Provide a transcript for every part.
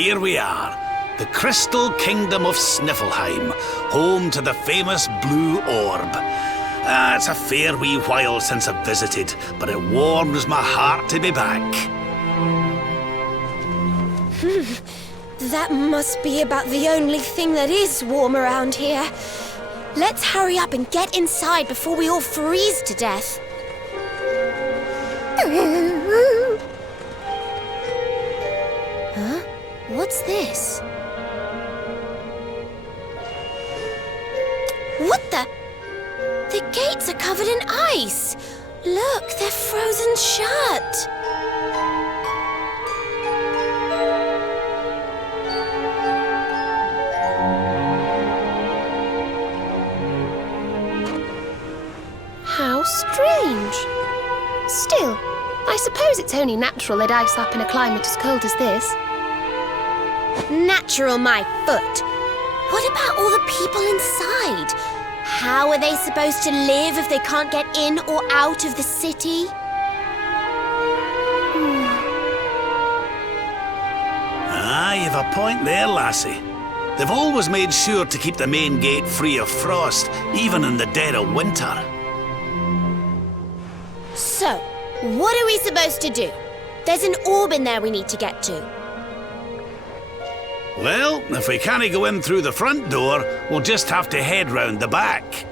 here we are. The Crystal Kingdom of Sniflheim, home to the famous Blue Orb. It's a fair wee while since I've visited, but it warms my heart to be back. That must be about the only thing that is warm around here. Let's hurry up and get inside before we all freeze to death. Huh? What's this? What the? The gates are covered in ice. Look, they're frozen shut. How strange. Still, I suppose it's only natural they'd ice up in a climate as cold as this. Natural, my foot. What about all the people inside? How are they supposed to live if they can't get in or out of the city? You've a point there, lassie. They've always made sure to keep the main gate free of frost, even in the dead of winter. So, what are we supposed to do? There's an orb in there we need to get to. Well, if we can't go in through the front door, we'll just have to head round the back.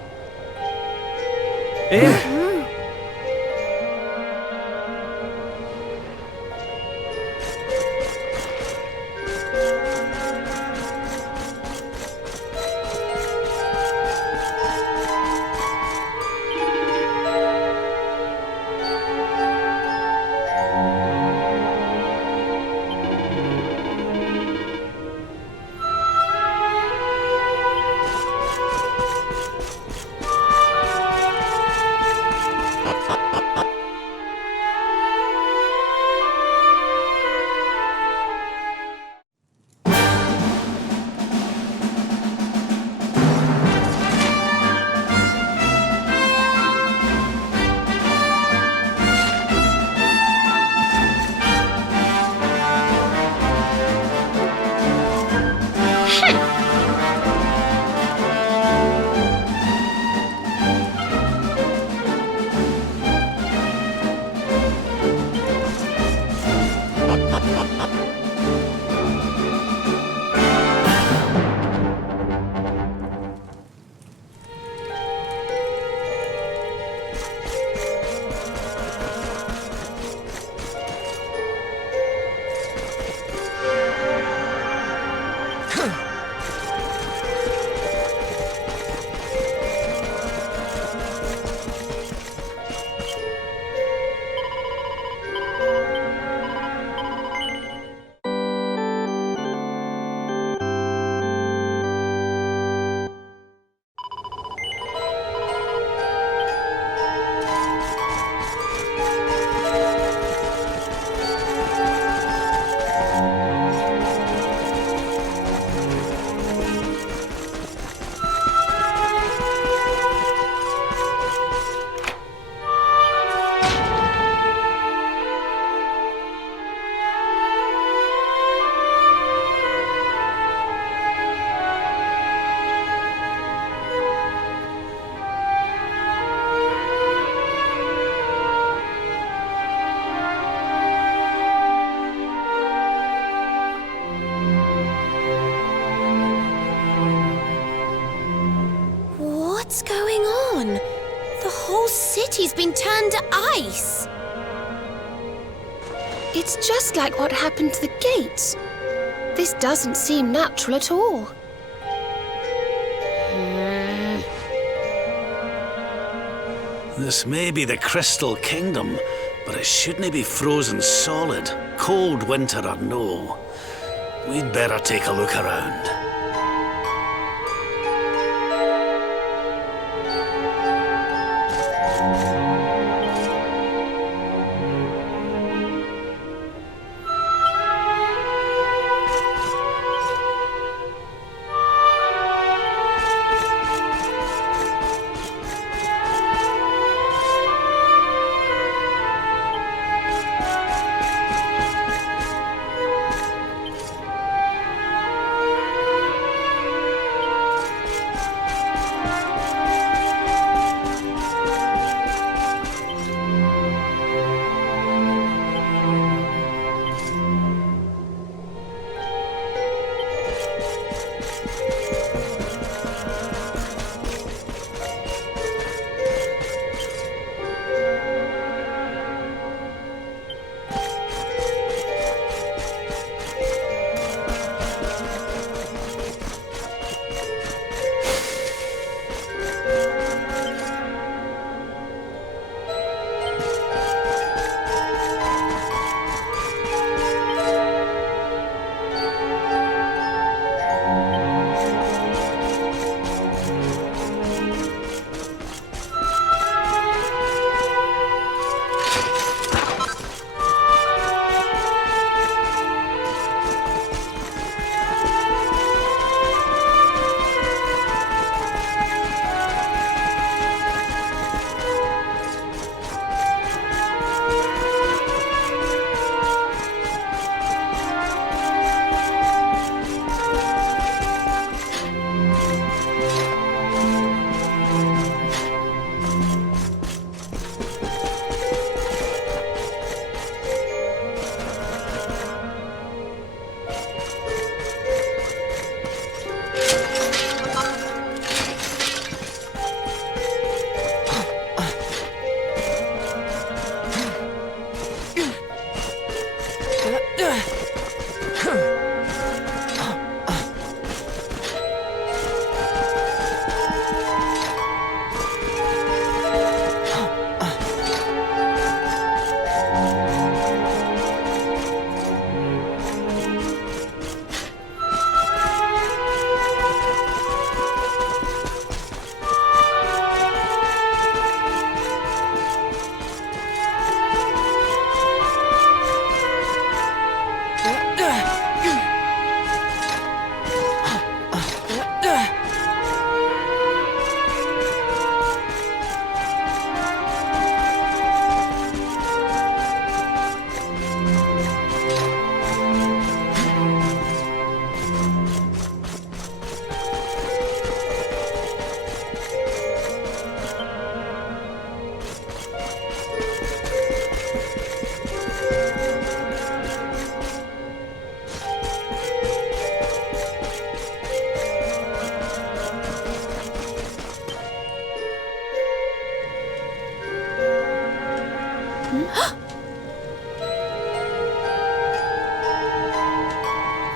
What's going on? The whole city's been turned to ice. It's just like what happened to the gates. This doesn't seem natural at all. This may be the Crystal Kingdom, but it shouldn't be frozen solid, cold winter or no. We'd better take a look around.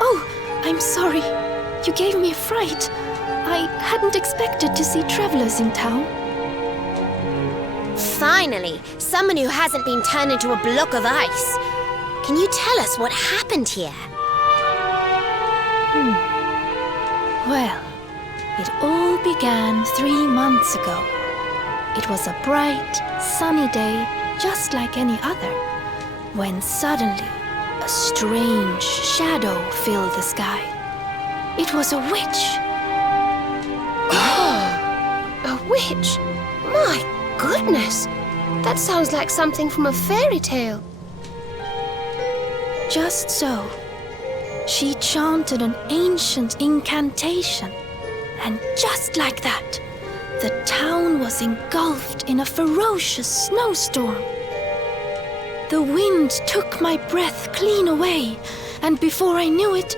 Oh, I'm sorry. You gave me a fright. I hadn't expected to see travelers in town. Finally, someone who hasn't been turned into a block of ice. Can you tell us what happened here? Well, it all began 3 months ago. It was a bright, sunny day, just like any other, when suddenly a strange shadow filled the sky. It was a witch. A witch? My goodness! That sounds like something from a fairy tale. Just so. She chanted an ancient incantation, and just like that, the town was engulfed in a ferocious snowstorm. The wind took my breath clean away, and before I knew it,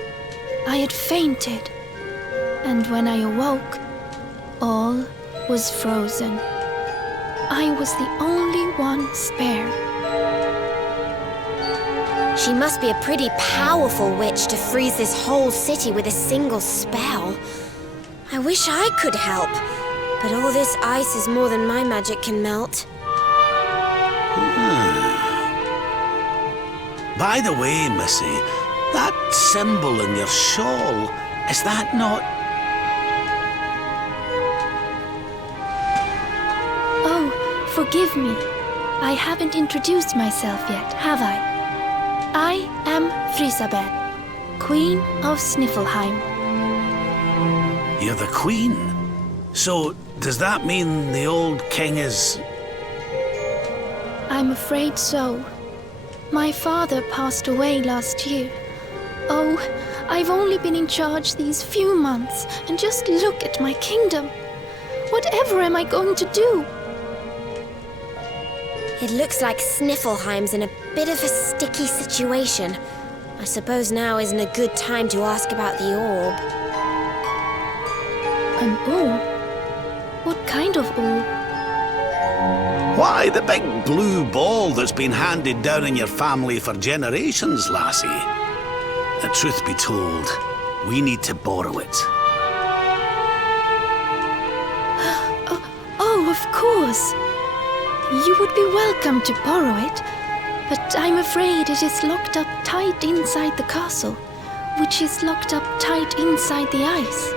I had fainted. And when I awoke, all was frozen. I was the only one spared. She must be a pretty powerful witch to freeze this whole city with a single spell. I wish I could help, but all this ice is more than my magic can melt. By the way, Missy, that symbol in your shawl, is that not... Oh, forgive me. I haven't introduced myself yet, have I? I am Frisabel, Queen of Sniflheim. You're the queen? So, does that mean the old king is... I'm afraid so. My father passed away last year. Oh, I've only been in charge these few months, and just look at my kingdom. Whatever am I going to do? It looks like Sniflheim's in a bit of a sticky situation. I suppose now isn't a good time to ask about the orb. An orb? What kind of orb? Why, the big blue ball that's been handed down in your family for generations, lassie. The truth be told, we need to borrow it. Oh, of course. You would be welcome to borrow it, but I'm afraid it is locked up tight inside the castle, which is locked up tight inside the ice.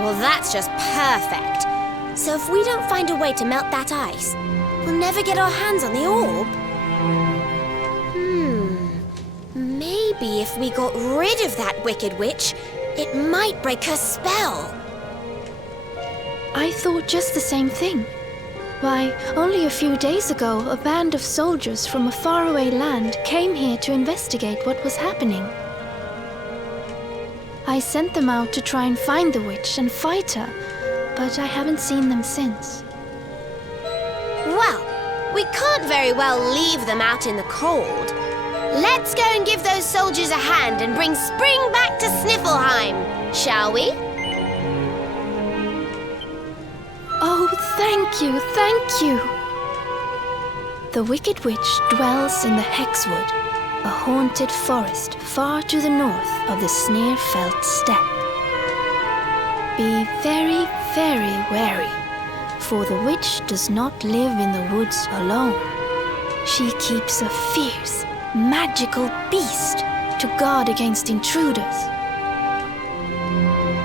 Well, that's just perfect. So if we don't find a way to melt that ice, we'll never get our hands on the orb. Maybe if we got rid of that wicked witch, it might break her spell. I thought just the same thing. Why, only a few days ago, a band of soldiers from a faraway land came here to investigate what was happening. I sent them out to try and find the witch and fight her, but I haven't seen them since. Well, we can't very well leave them out in the cold. Let's go and give those soldiers a hand and bring spring back to Sniflheim, shall we? Oh, thank you, thank you. The Wicked Witch dwells in the Hexwood, a haunted forest far to the north of the Sniflheim steppe. Be very, very wary, for the witch does not live in the woods alone. She keeps a fierce, magical beast to guard against intruders.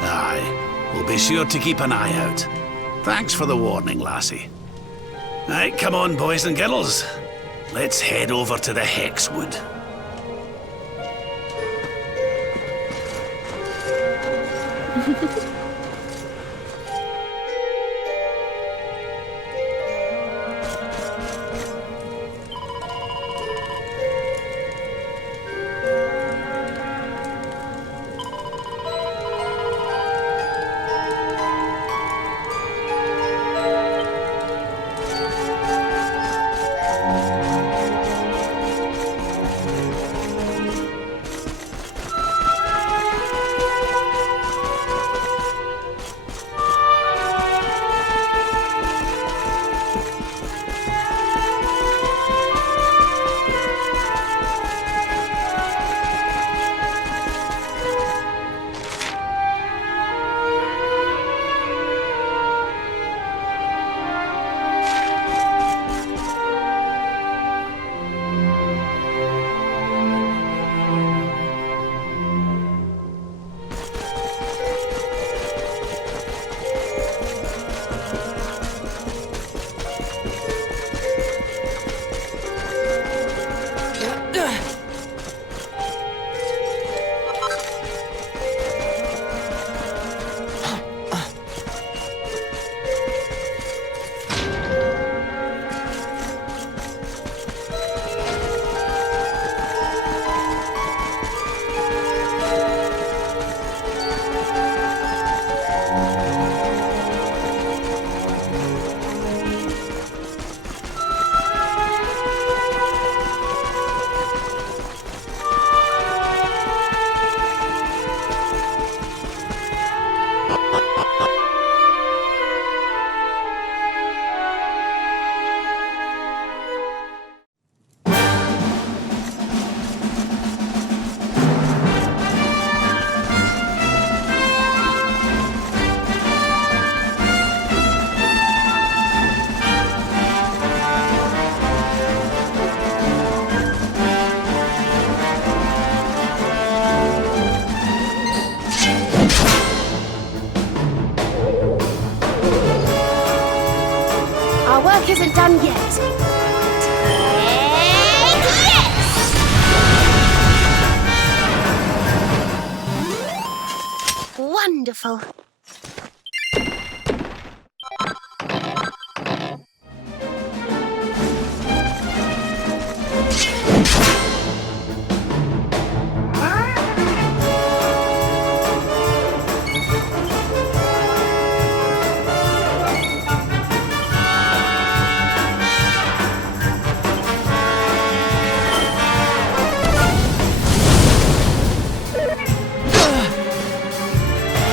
Aye, we'll be sure to keep an eye out. Thanks for the warning, lassie. Right, come on, boys and girls. Let's head over to the Hexwood. Our work isn't done yet. Wonderful.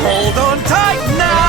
Hold on tight now!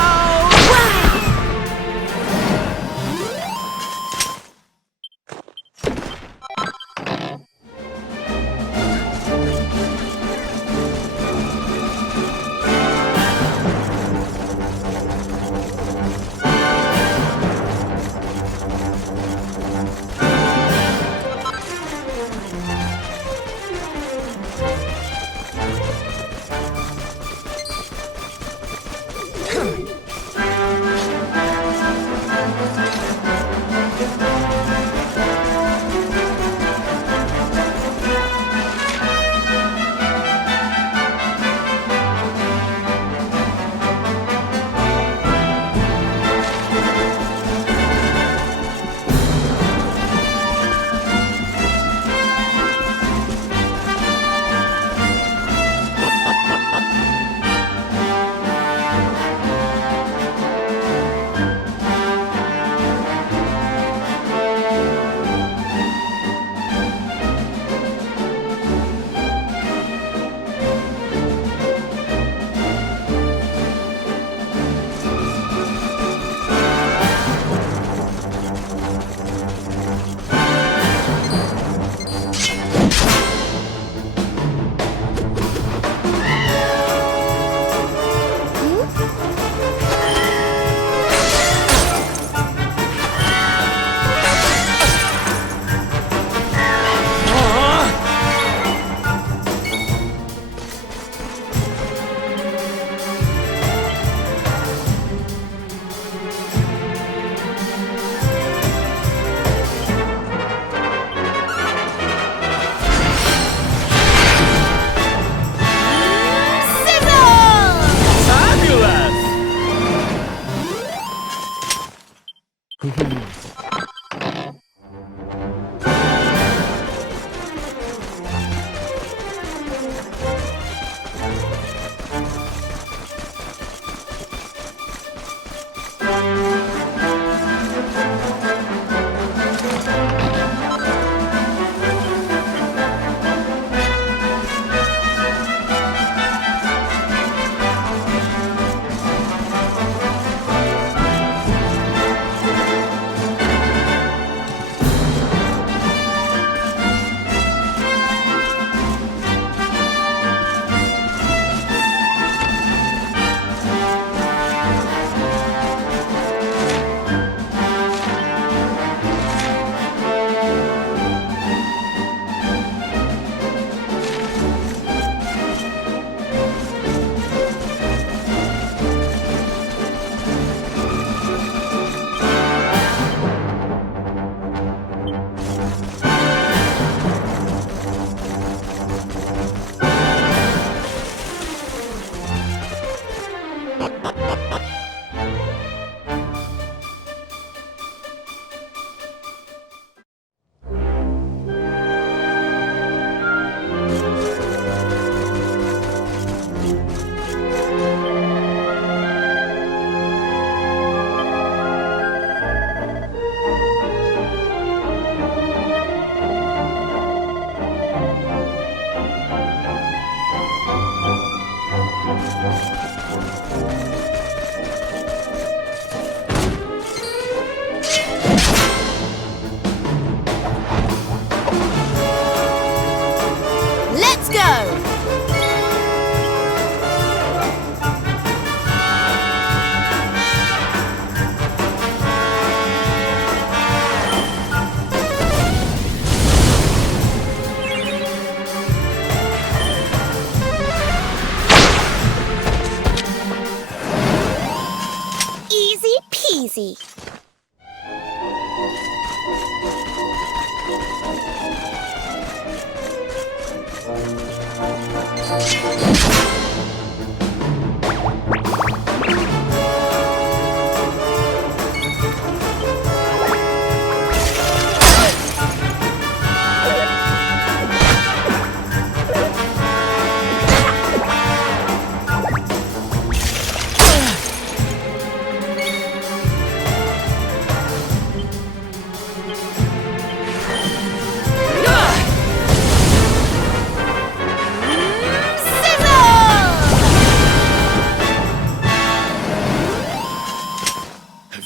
easy.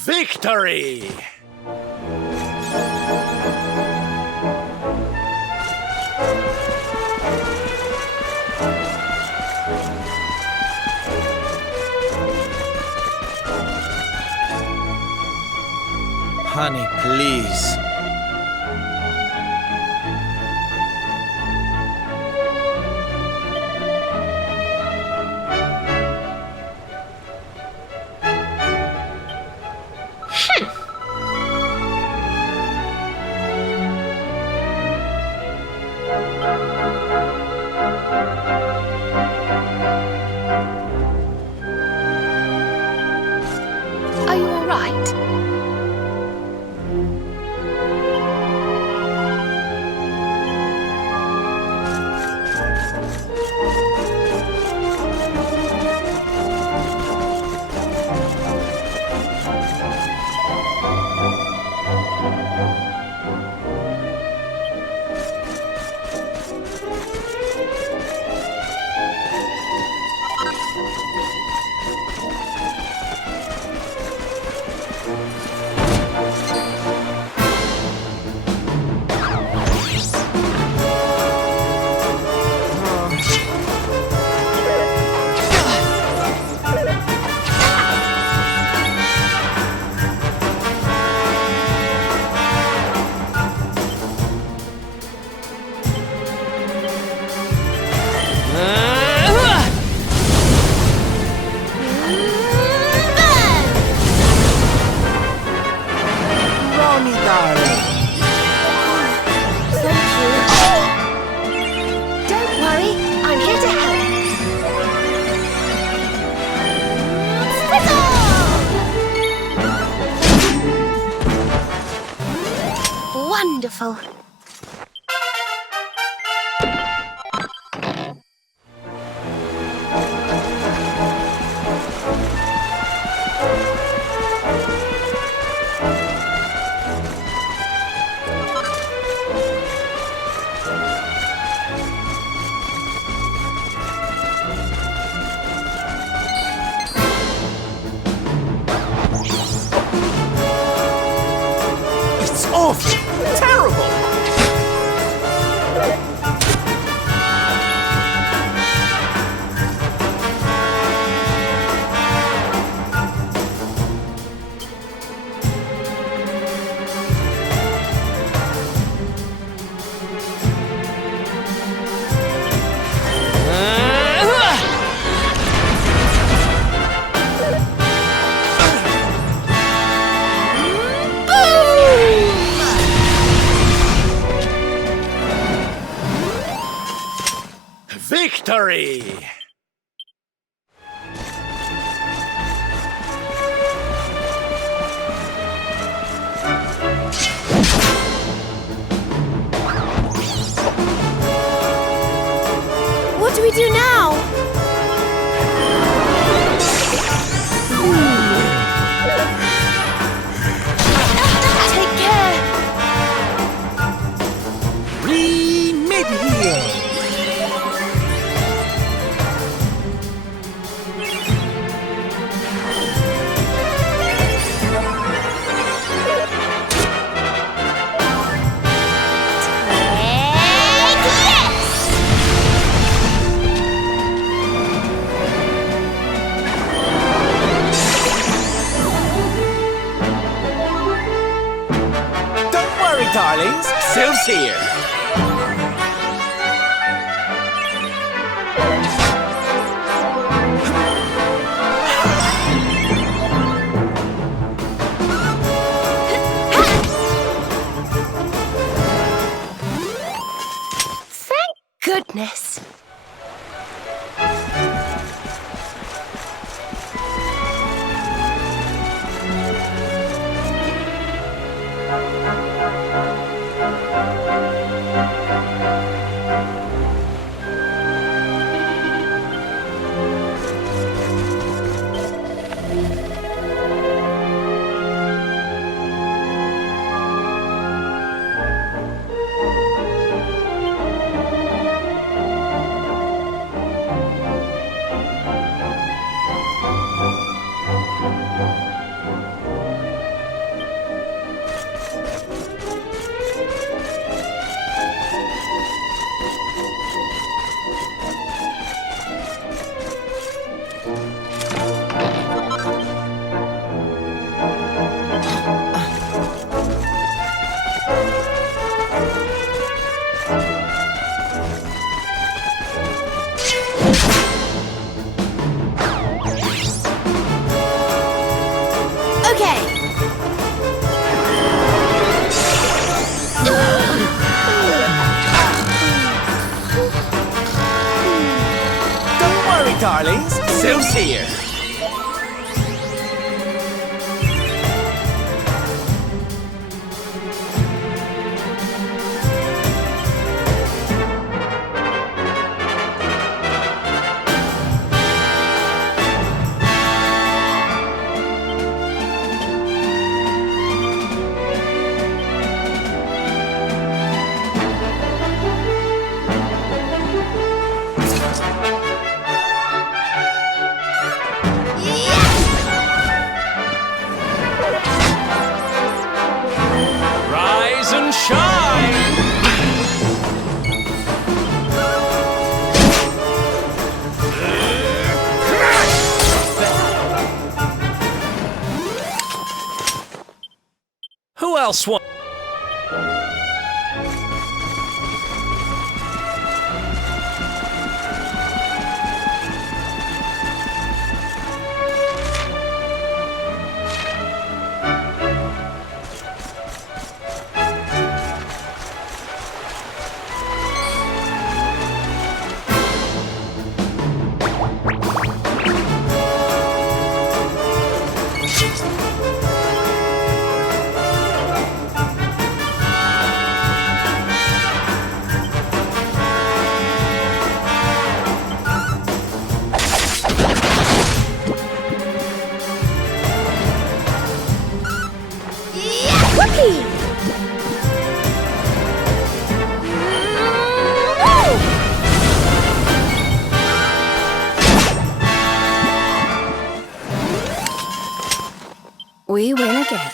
Victory! Honey, please. Are you all right? Ronnie, darling. Thank you. Don't worry, I'm here to help. Wonderful. It's awful! Terrible! Victory! What do we do now? Take care. Remedial! Don't worry, darlings. Sylph's here. darlings. Sylph's here. Rise and shine! Who else wants? We win again.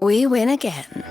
We win again.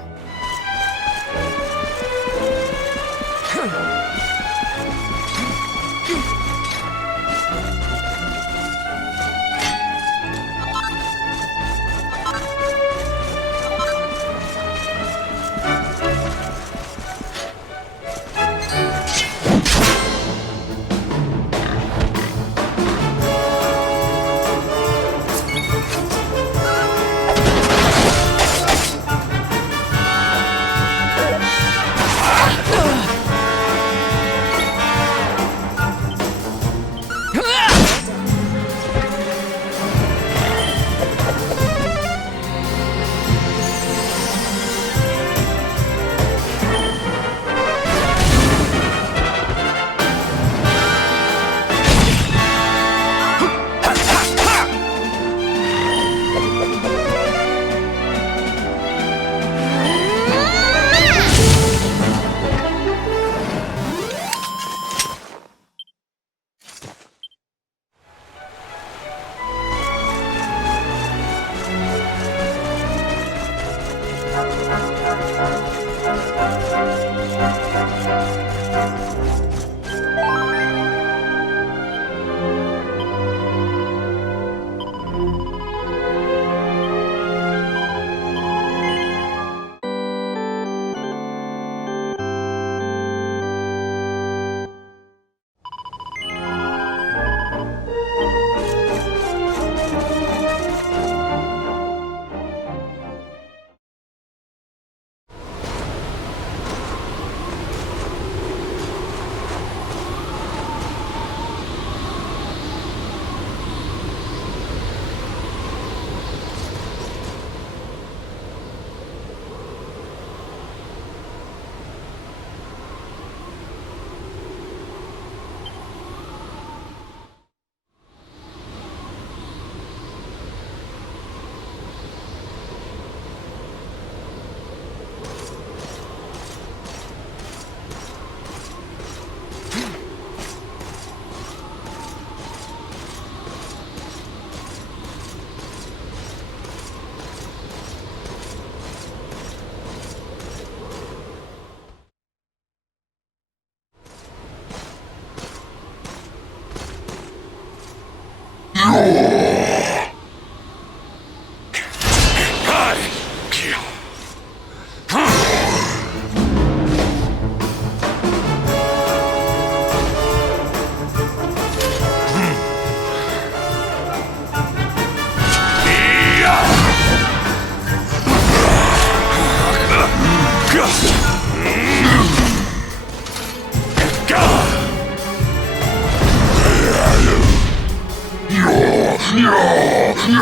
You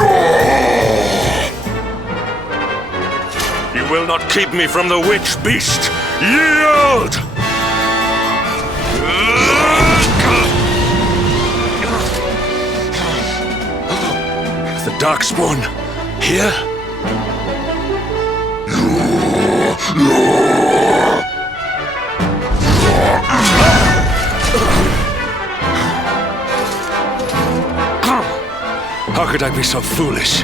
will not keep me from the witch beast! Yield! The Darkspawn here? How could I be so foolish?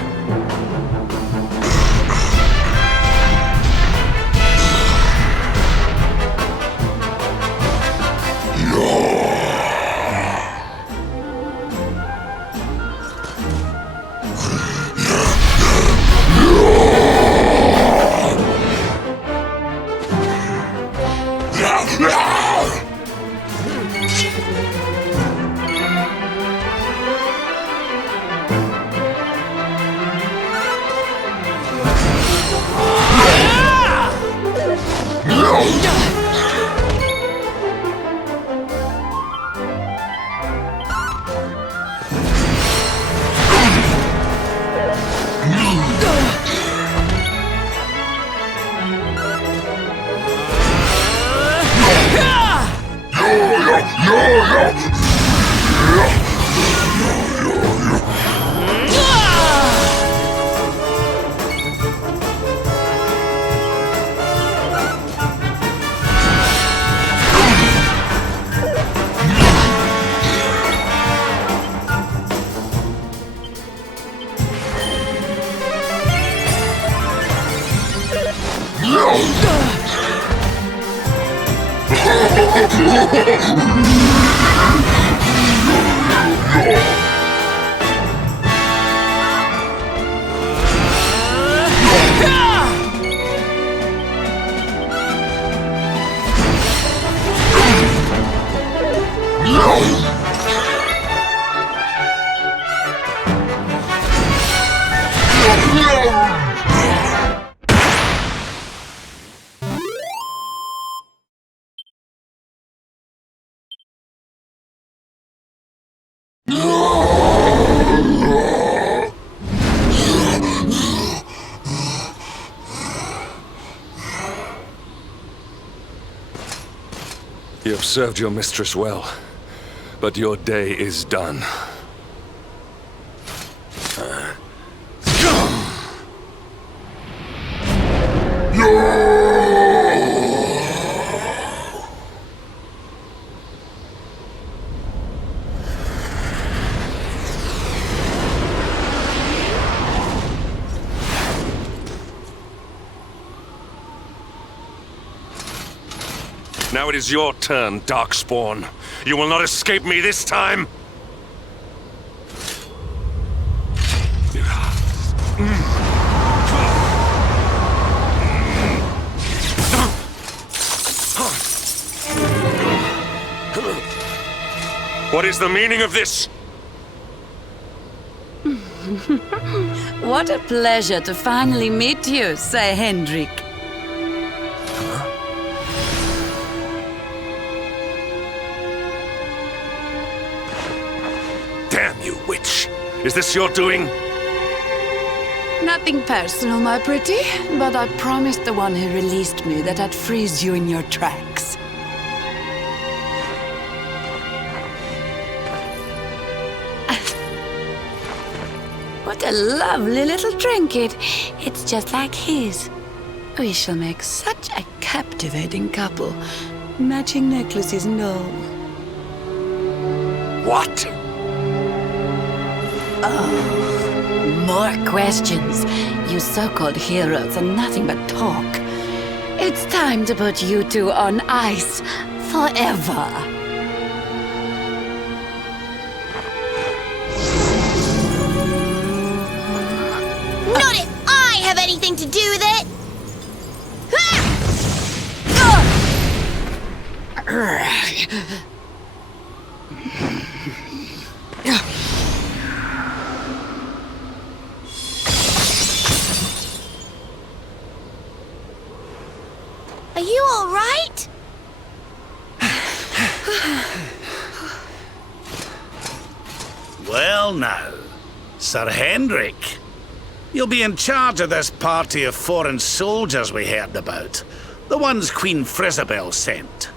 You have served your mistress well, but your day is done. Now it is your turn, Darkspawn. You will not escape me this time! What is the meaning of this? What a pleasure to finally meet you, Sir Hendrik. Damn you, witch! Is this your doing? Nothing personal, my pretty, but I promised the one who released me that I'd freeze you in your tracks. What a lovely little trinket. It's just like his. We shall make such a captivating couple. Matching necklaces and all. What? Oh, more questions. You so-called heroes are nothing but talk. It's time to put you two on ice forever. Not if I have anything to do with it! Are you all right? Well now, Sir Henrik. You'll be in charge of this party of foreign soldiers we heard about. The ones Queen Frisabel sent.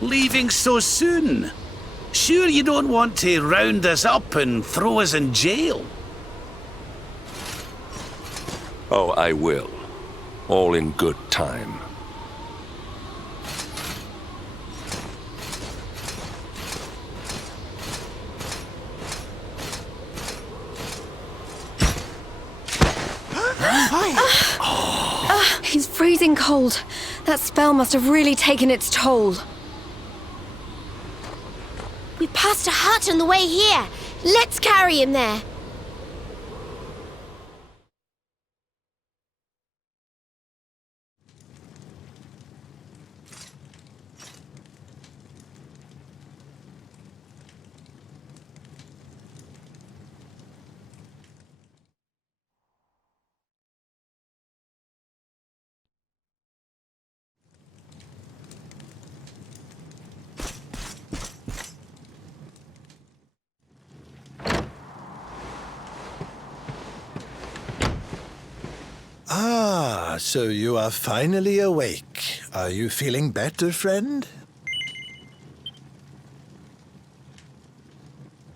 Leaving so soon? Sure you don't want to round us up and throw us in jail? Oh, I will. All in good time. He's freezing cold. That spell must have really taken its toll. We passed a hut on the way here. Let's carry him there. Ah, so you are finally awake. Are you feeling better, friend?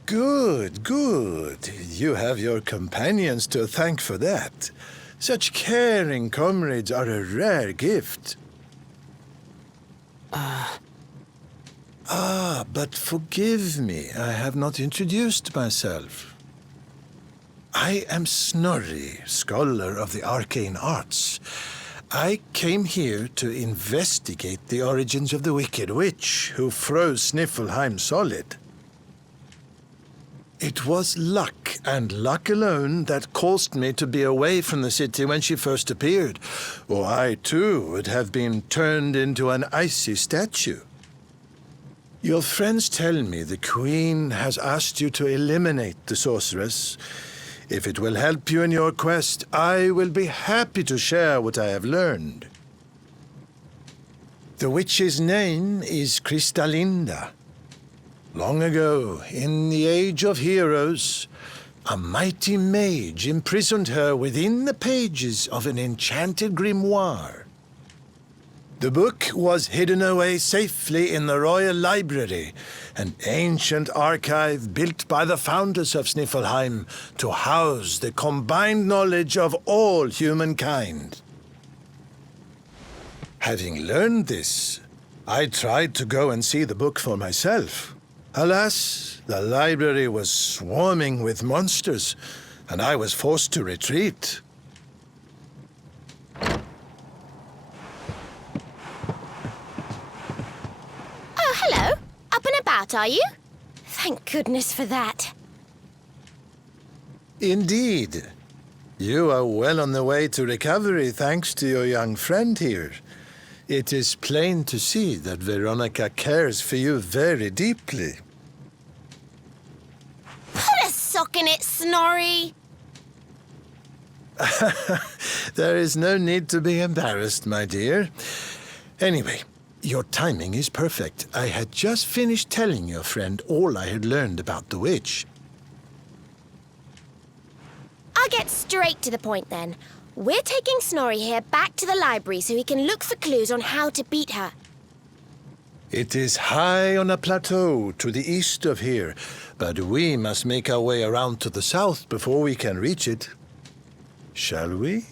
Good, good. You have your companions to thank for that. Such caring comrades are a rare gift. But forgive me, I have not introduced myself. I am Snorri, scholar of the arcane arts. I came here to investigate the origins of the wicked witch who froze Sniflheim solid. It was luck, and luck alone, that caused me to be away from the city when she first appeared, or I too would have been turned into an icy statue. Your friends tell me the Queen has asked you to eliminate the sorceress. If it will help you in your quest, I will be happy to share what I have learned. The witch's name is Kristalinda. Long ago, in the Age of Heroes, a mighty mage imprisoned her within the pages of an enchanted grimoire. The book was hidden away safely in the Royal Library, an ancient archive built by the founders of Sniflheim to house the combined knowledge of all humankind. Having learned this, I tried to go and see the book for myself. Alas, the library was swarming with monsters, and I was forced to retreat. Hello. Up and about, are you? Thank goodness for that. Indeed. You are well on the way to recovery thanks to your young friend here. It is plain to see that Veronica cares for you very deeply. Put a sock in it, Snorri. There is no need to be embarrassed, my dear. Anyway, your timing is perfect. I had just finished telling your friend all I had learned about the witch. I'll get straight to the point then. We're taking Snorri here back to the library so he can look for clues on how to beat her. It is high on a plateau to the east of here, but we must make our way around to the south before we can reach it. Shall we?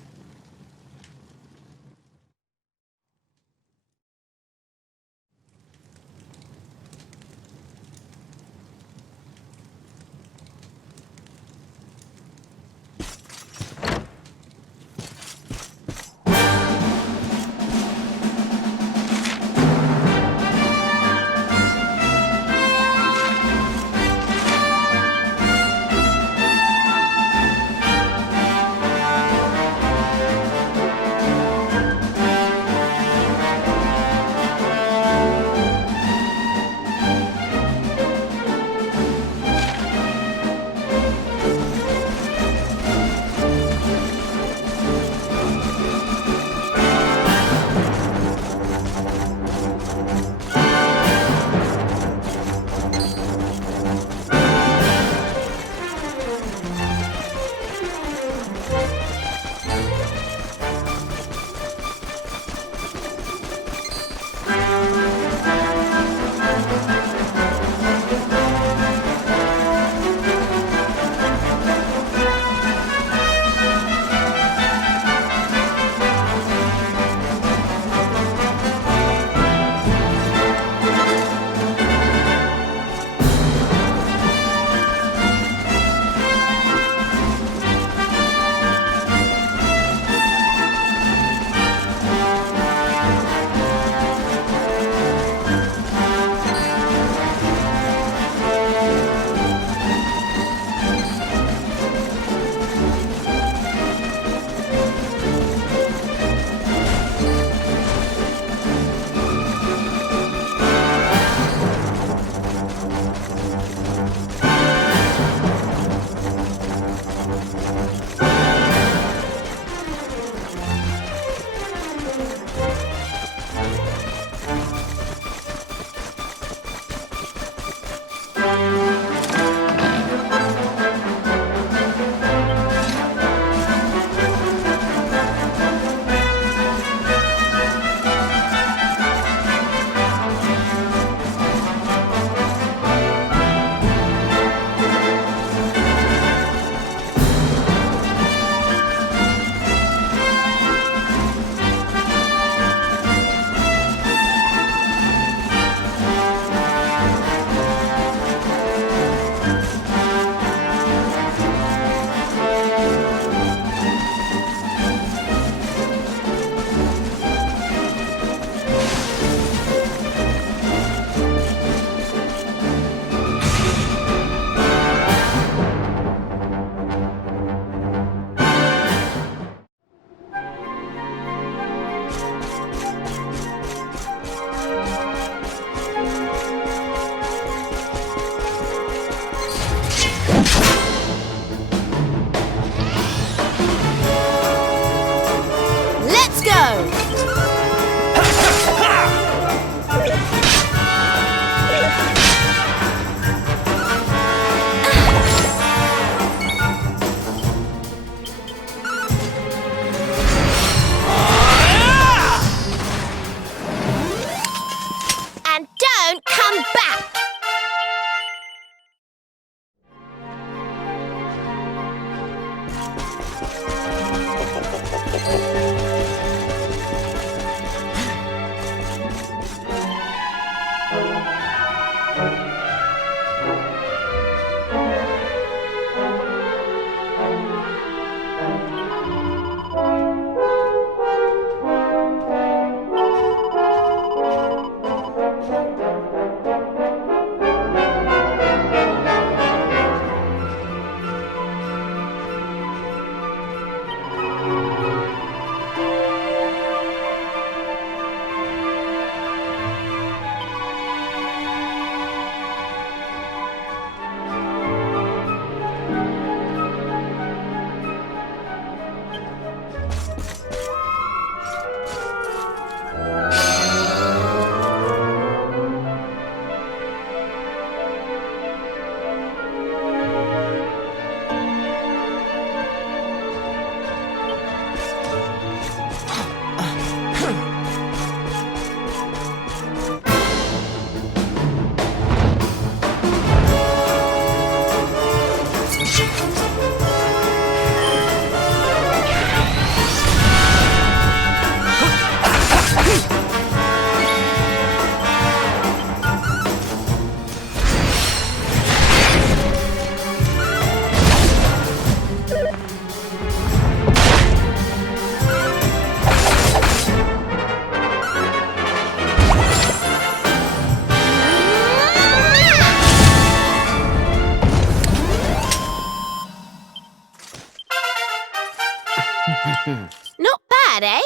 Not bad, eh?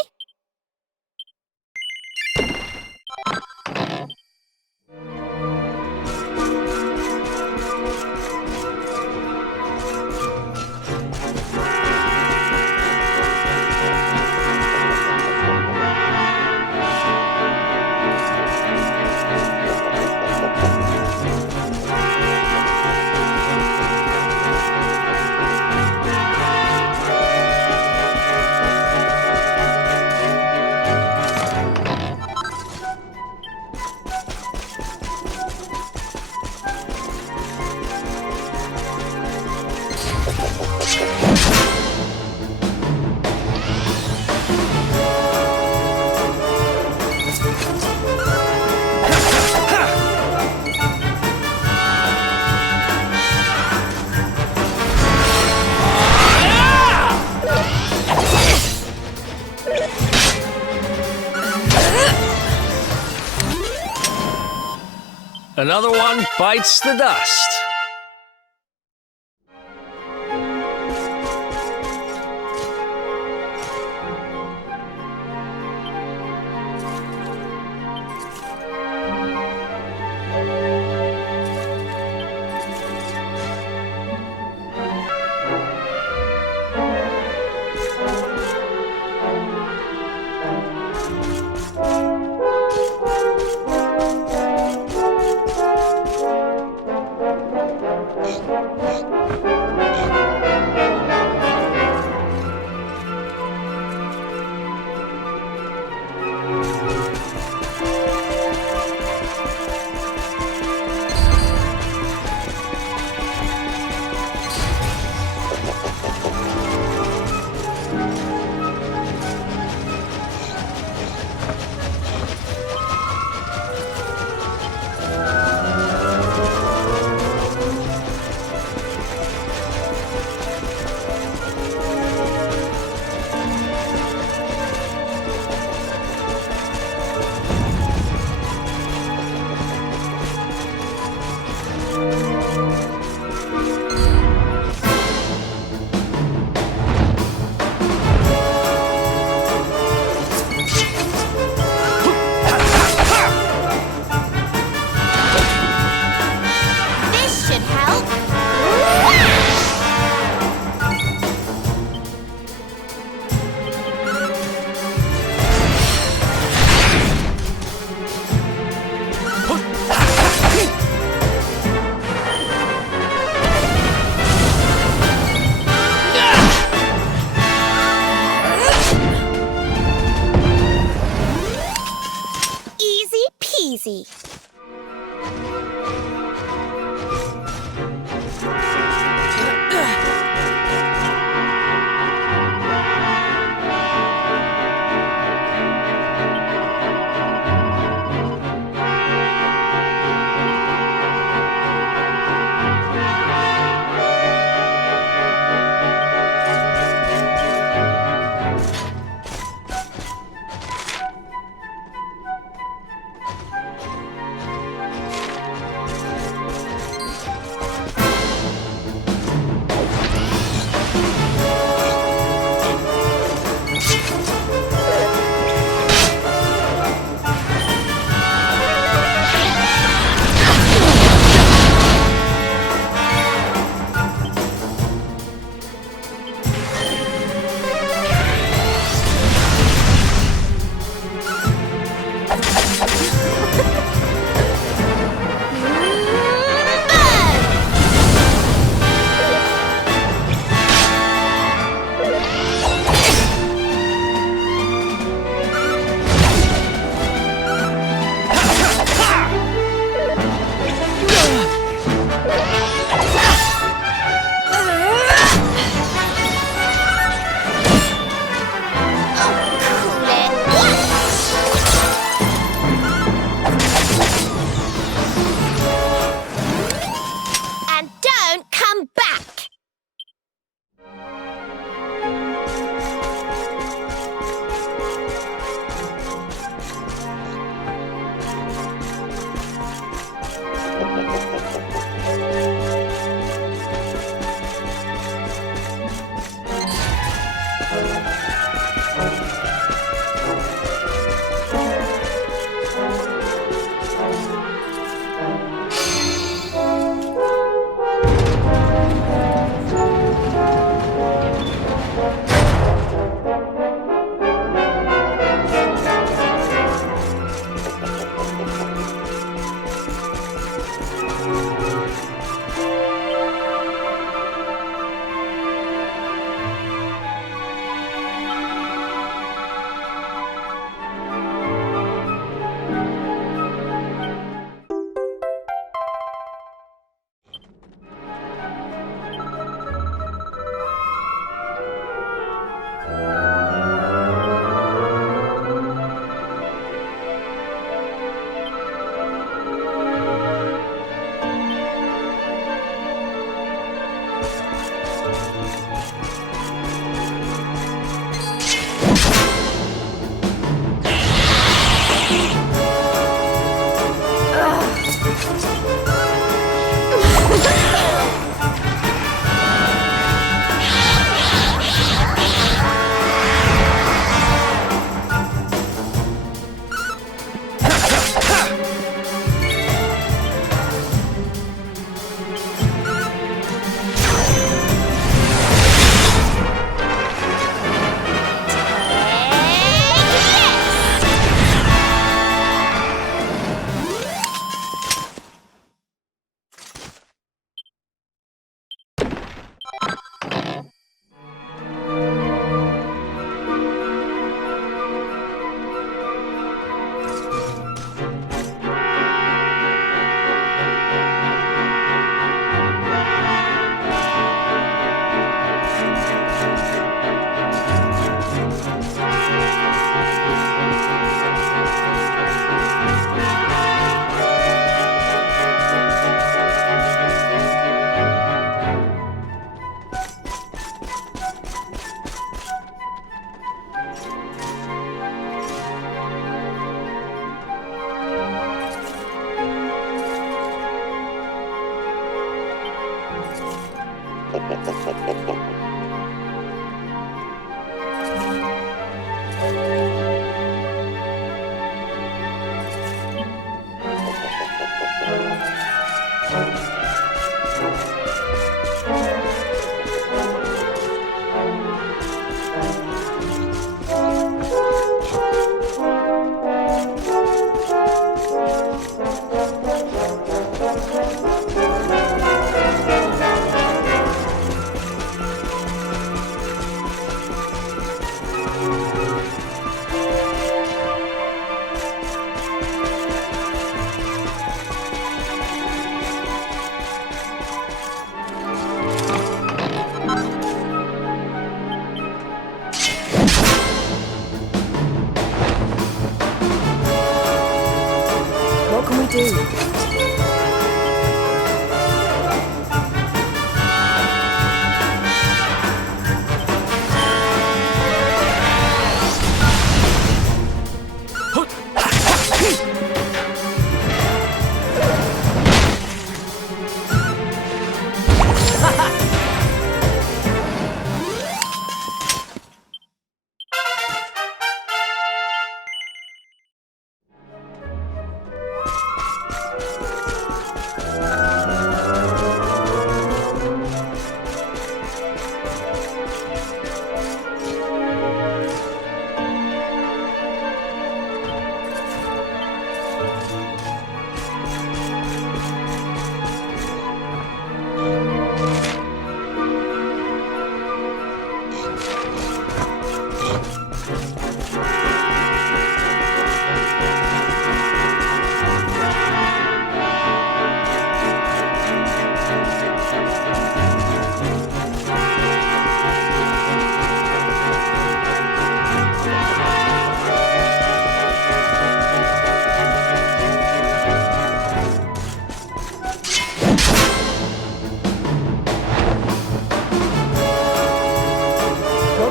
Another one bites the dust.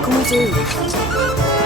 can we do?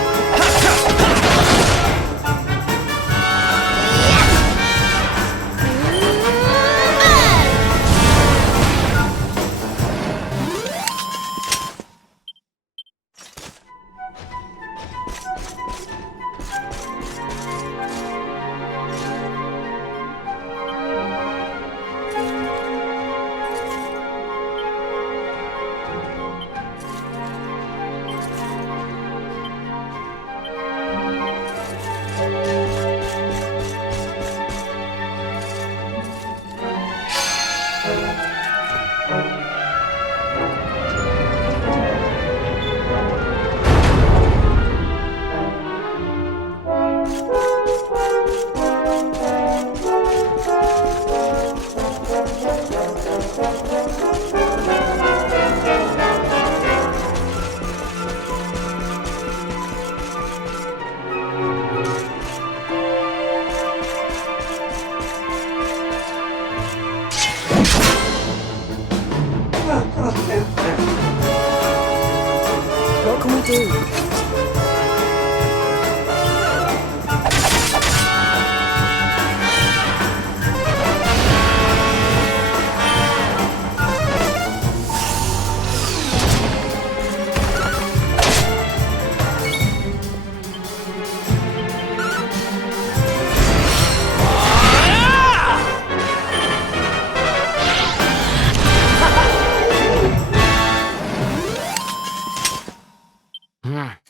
What can we do? Hmm.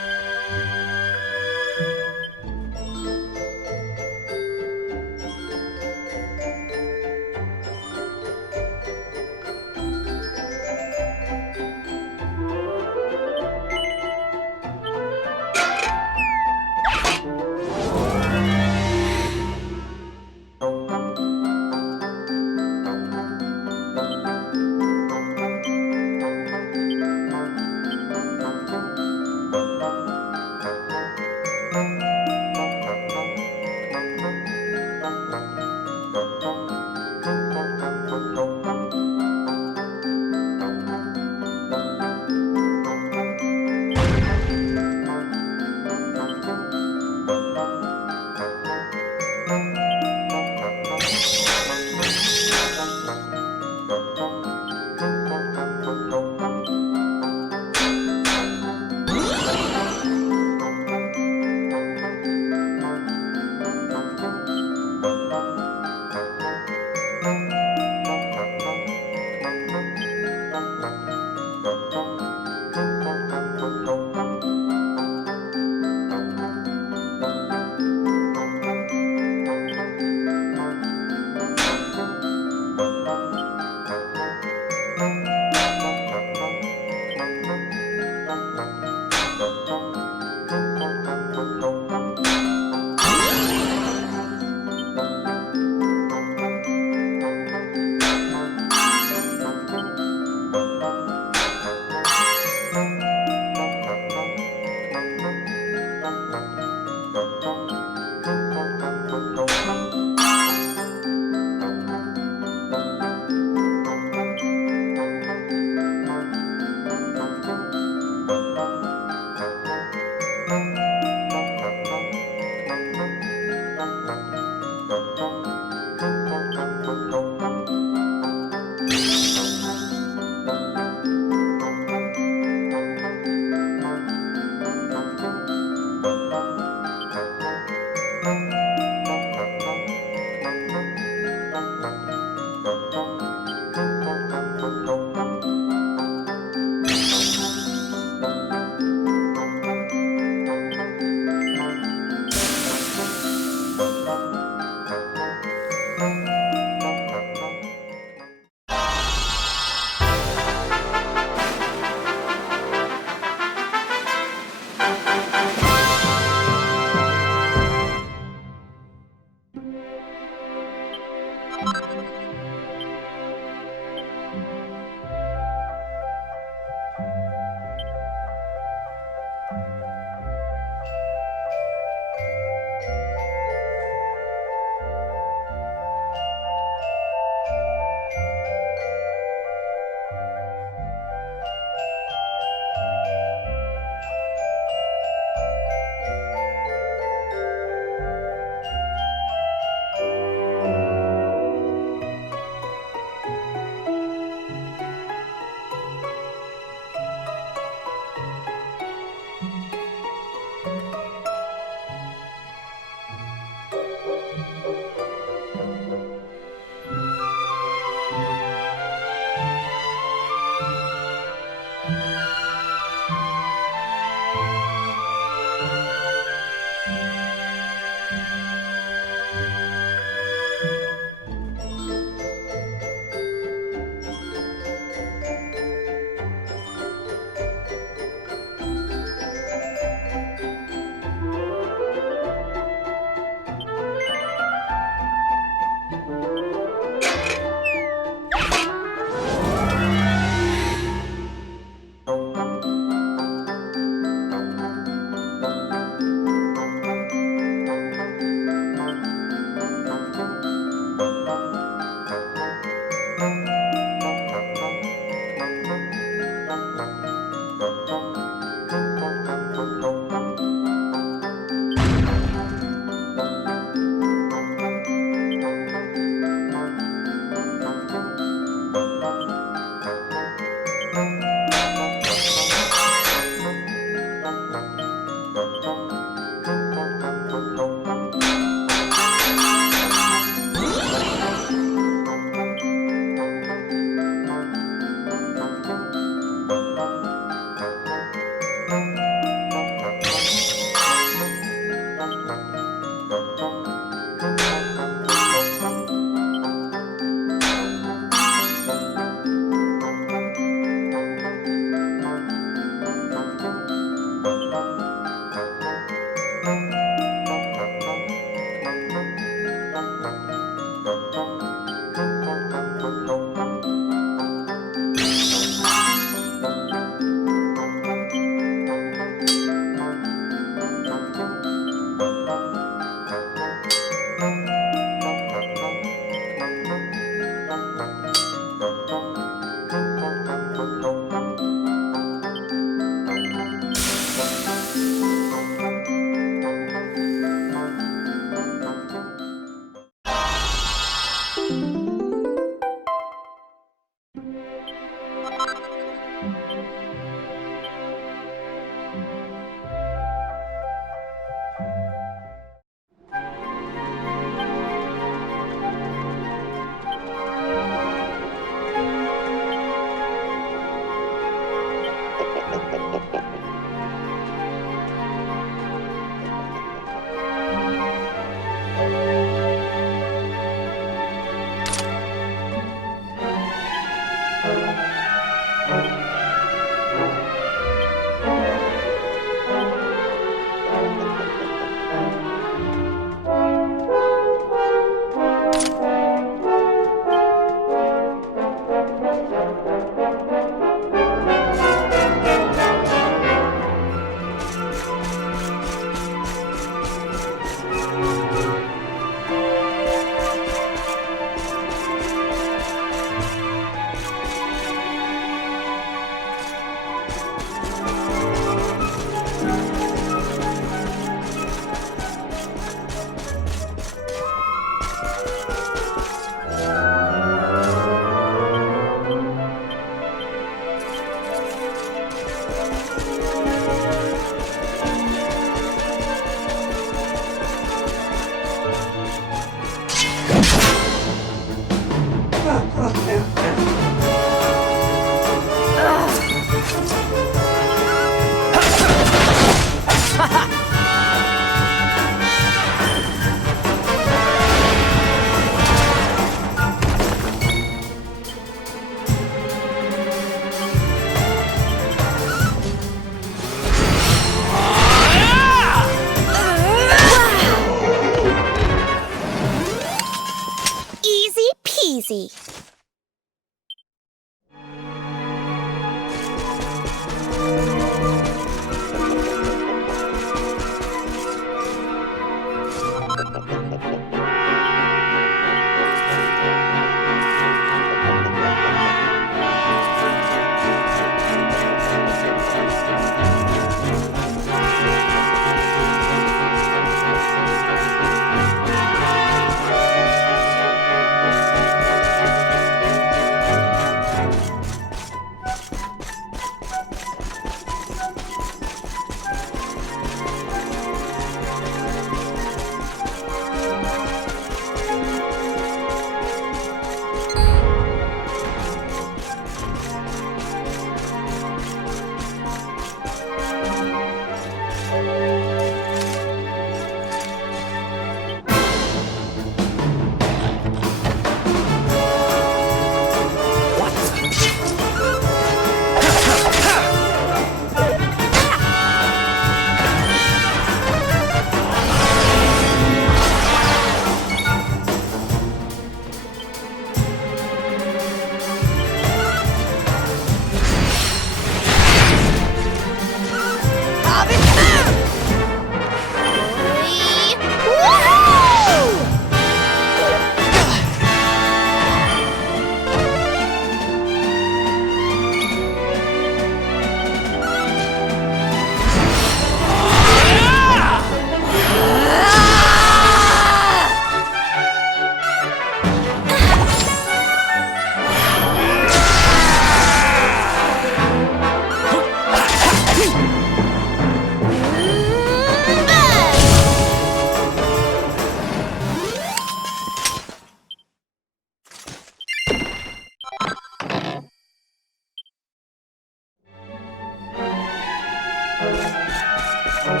What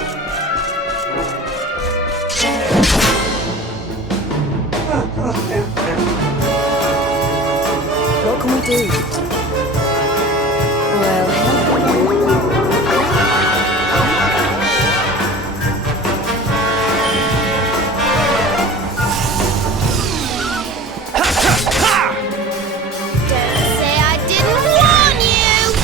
can we do? Well, don't say I didn't warn you!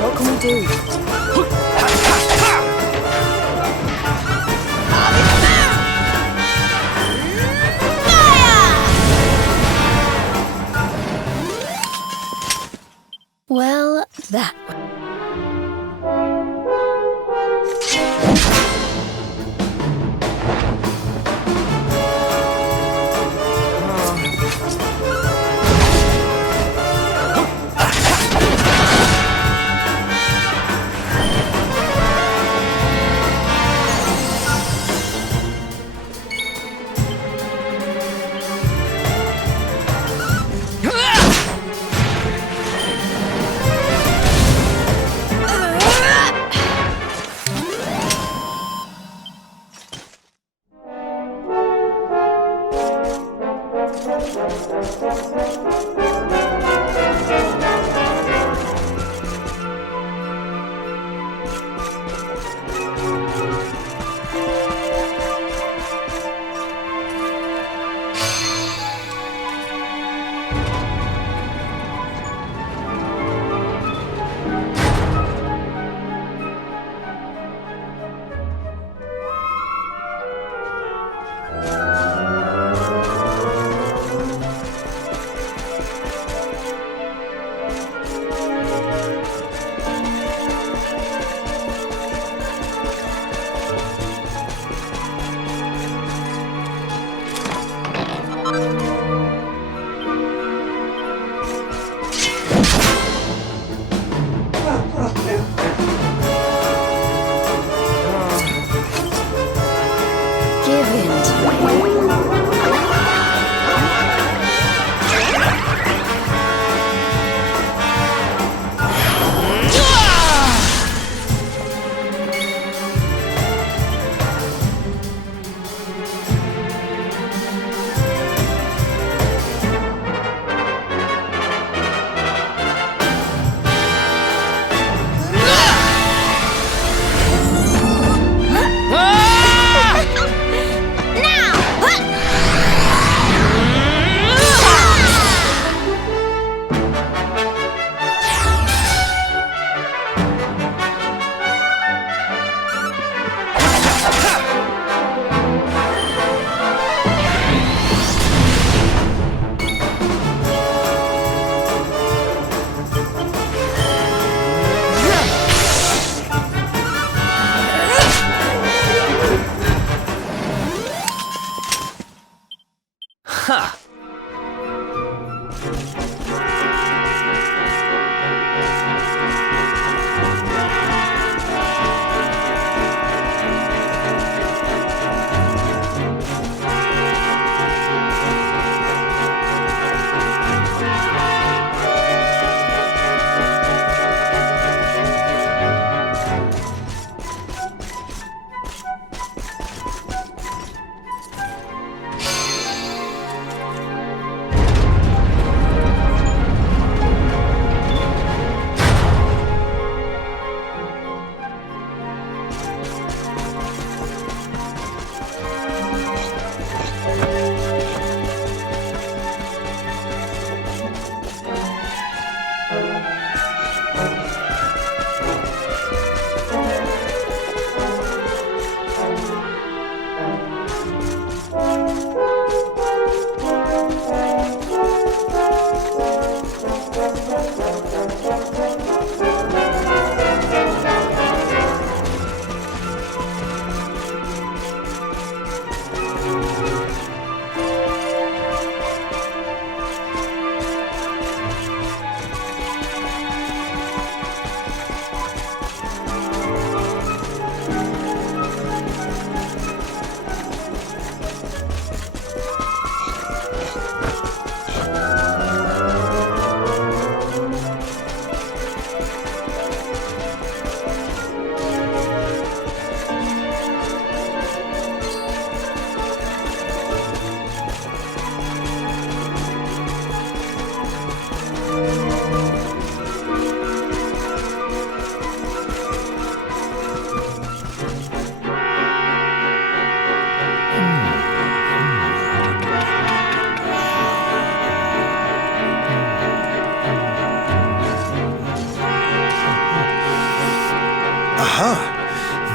What can we do? Well, that way.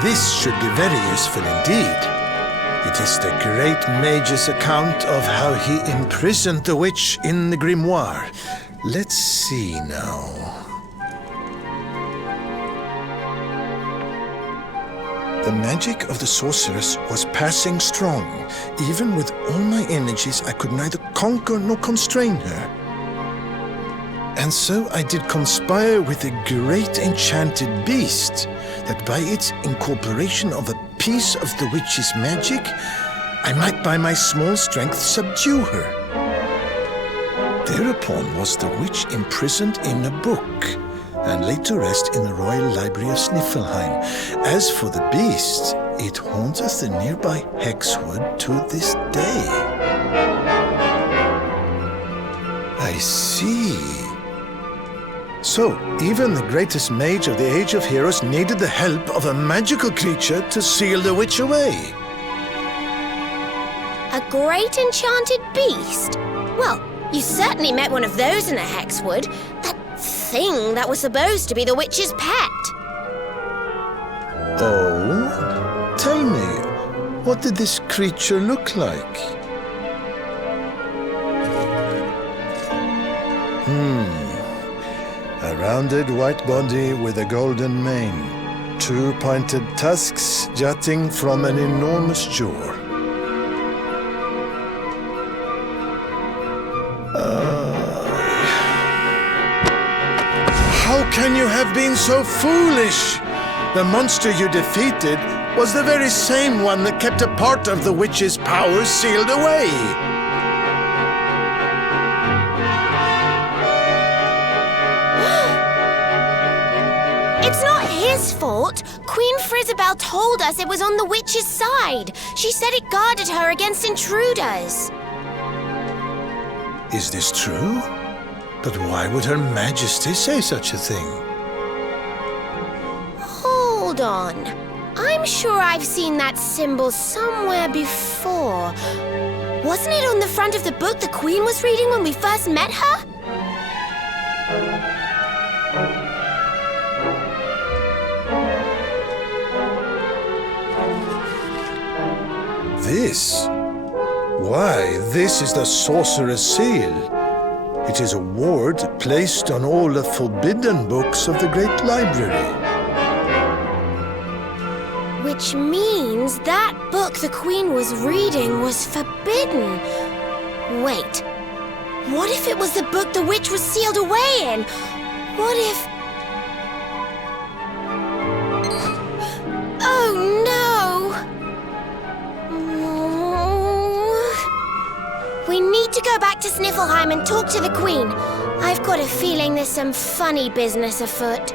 This should be very useful indeed. It is the great mage's account of how he imprisoned the witch in the grimoire. Let's see now. The magic of the sorceress was passing strong. Even with all my energies, I could neither conquer nor constrain her. And so I did conspire with a great enchanted beast, that by its incorporation of a piece of the witch's magic, I might by my small strength subdue her. Thereupon was the witch imprisoned in a book, and laid to rest in the royal library of Sniflheim. As for the beast, it haunteth the nearby Hexwood to this day. I see. So, even the greatest mage of the Age of Heroes needed the help of a magical creature to seal the witch away. A great enchanted beast? Well, you certainly met one of those in a Hexwood. That thing that was supposed to be the witch's pet. Oh? Tell me, what did this creature look like? A rounded white body with a golden mane. 2 pointed tusks jutting from an enormous jaw. How can you have been so foolish? The monster you defeated was the very same one that kept a part of the witch's power sealed away. It's not his fault. Queen Frizzabelle told us it was on the witch's side. She said it guarded her against intruders. Is this true? But why would Her Majesty say such a thing? Hold on. I'm sure I've seen that symbol somewhere before. Wasn't it on the front of the book the Queen was reading when we first met her? This? Why, this is the Sorcerer's Seal. It is a ward placed on all the forbidden books of the Great Library. Which means that book the Queen was reading was forbidden. Wait, what if it was the book the witch was sealed away in? What if... Oh no! We need to go back to Sniflheim and talk to the Queen. I've got a feeling there's some funny business afoot.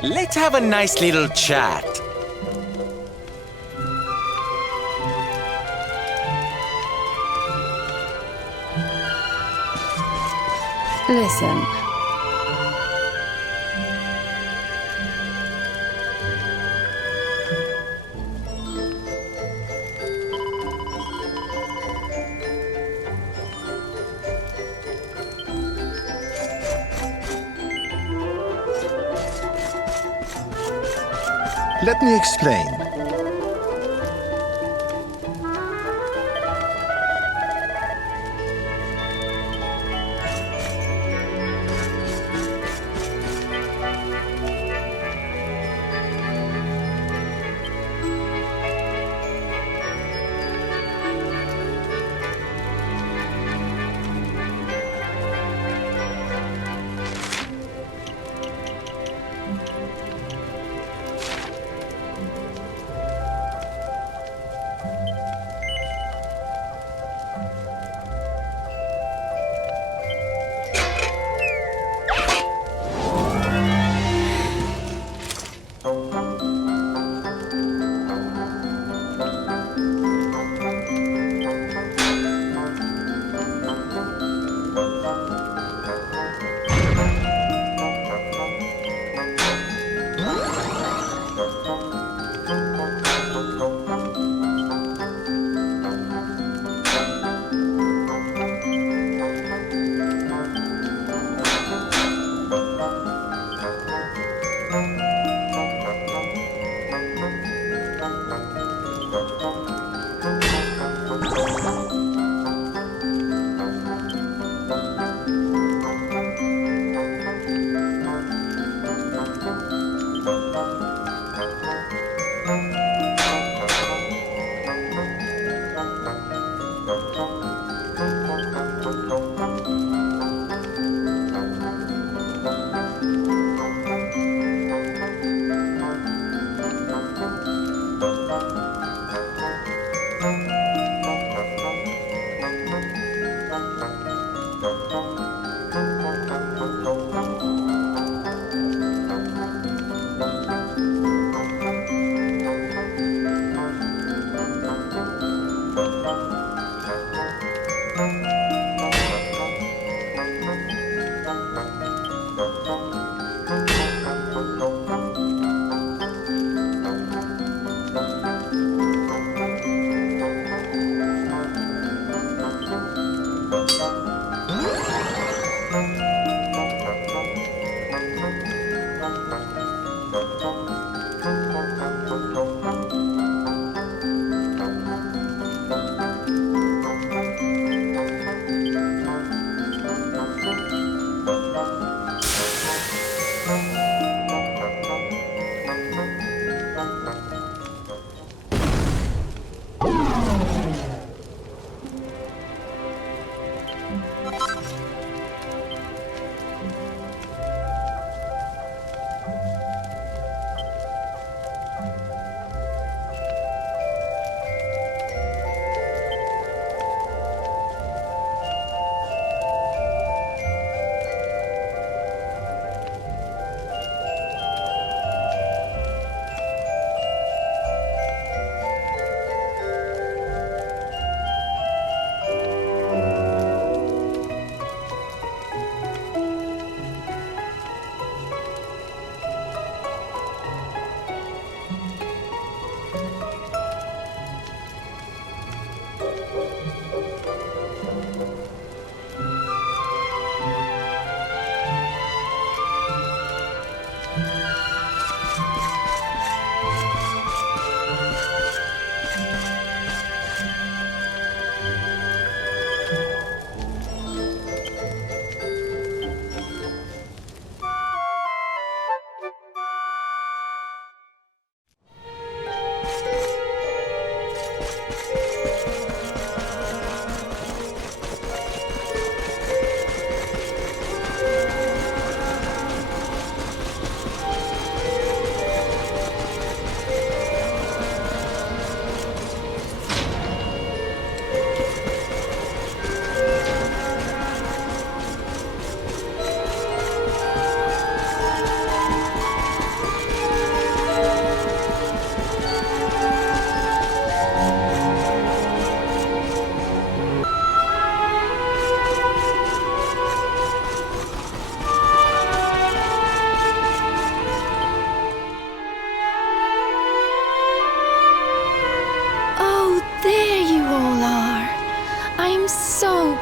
Let's have a nice little chat. Listen. Let me explain.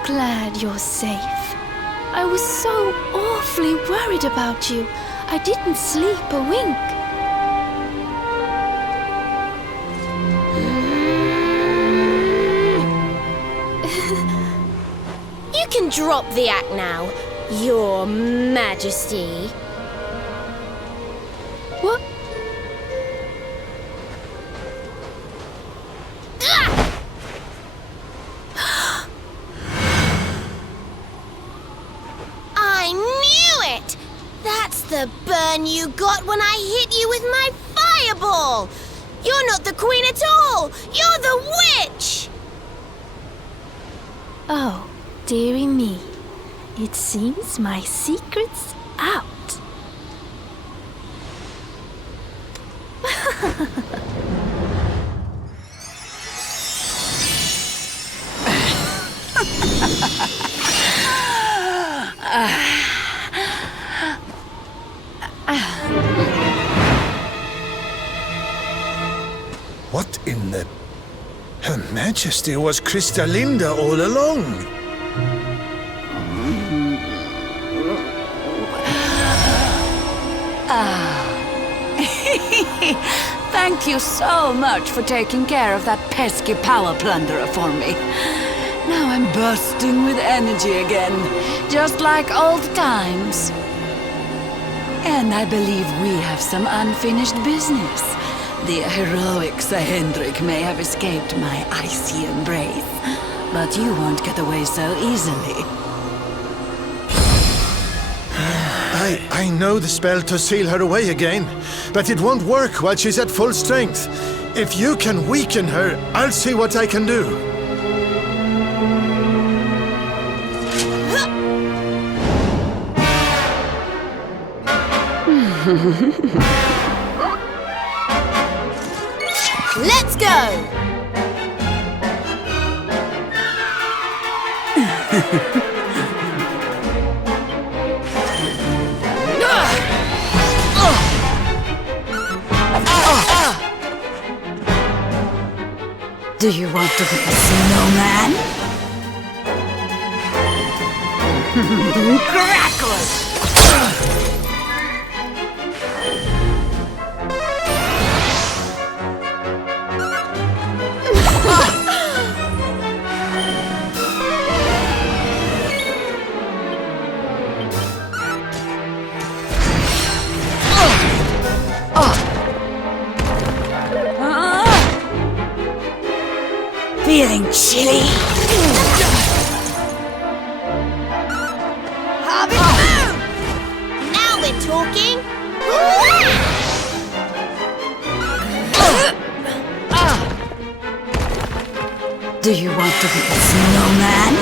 glad you're safe. I was so awfully worried about you. I didn't sleep a wink. You can drop the act now, Your Majesty. What? I knew it! That's the burn you got when I hit you with my fireball! You're not the queen at all! You're the witch! Oh, dearie me. It seems my secret's out. What in the... Her Majesty was Cristalinda all along. Thank you so much for taking care of that pesky power plunderer for me. Now I'm bursting with energy again, just like old times. And I believe we have some unfinished business. The heroic Sir Hendrik may have escaped my icy embrace, but you won't get away so easily. I know the spell to seal her away again, but it won't work while she's at full strength. If you can weaken her, I'll see what I can do. Let's go! Do you want to be a snowman? Crackle! Feeling chilly? Harvey, boom! Now we're talking. Do you want to be a snowman?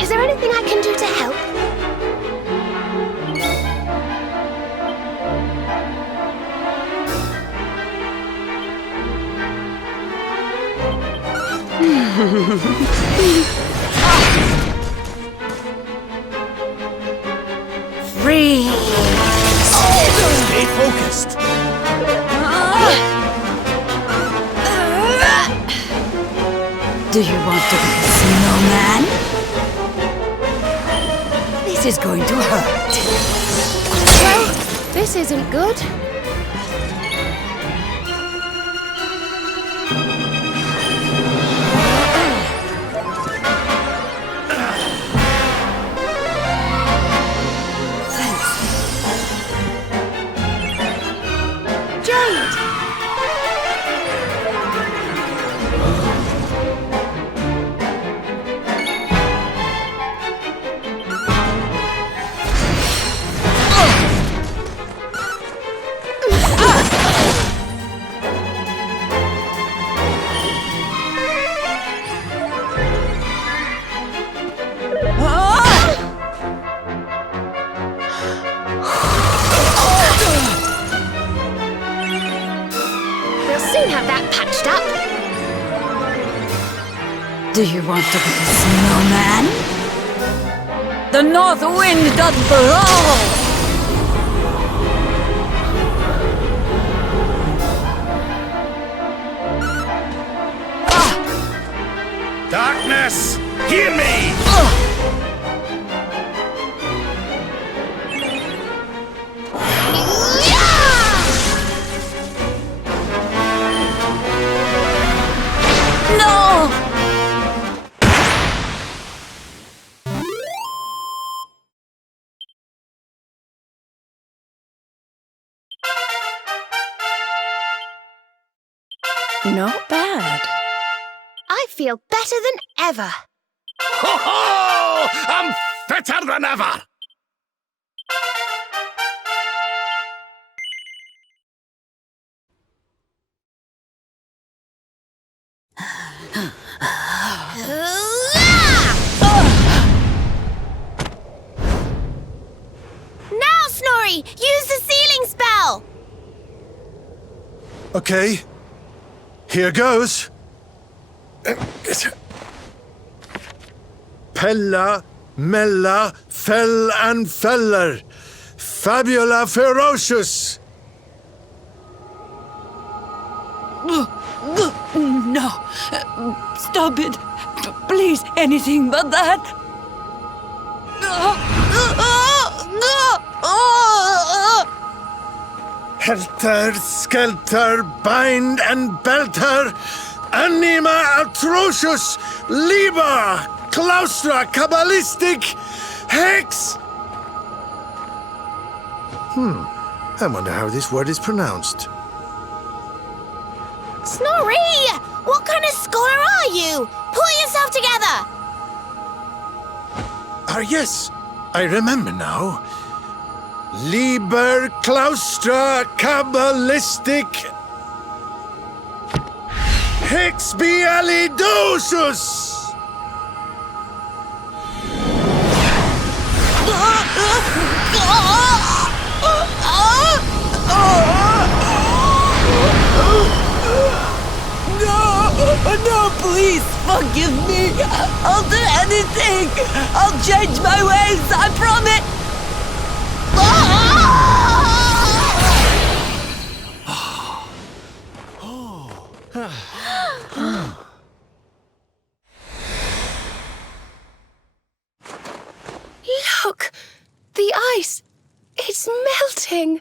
Is there anything I can do to help? Freeze! Stay focused. Do you want to be a snowman? This is going to hurt. Well, this isn't good. Have that patched up. Do you want to be a snowman? The north wind doth blow! Darkness, hear me! No! Not bad. I feel better than ever. Ho ho! I'm fitter than ever! Now, Snorri! Use the sealing spell! Okay. Here goes. Pella, Mella, Fell and Feller. Fabula ferocious. No. Stop it. Please, anything but that. Helter, skelter, bind and belt her. Anima atrocious. Liber, claustra, kabbalistic, hex. I wonder how this word is pronounced. Snorri! What kind of scholar are you? Pull yourself together! Yes, I remember now. Liber, claustra, kabbalistic, hex bialidosus. No, please forgive me. I'll do anything. I'll change my ways, I promise. Look! The ice! It's melting!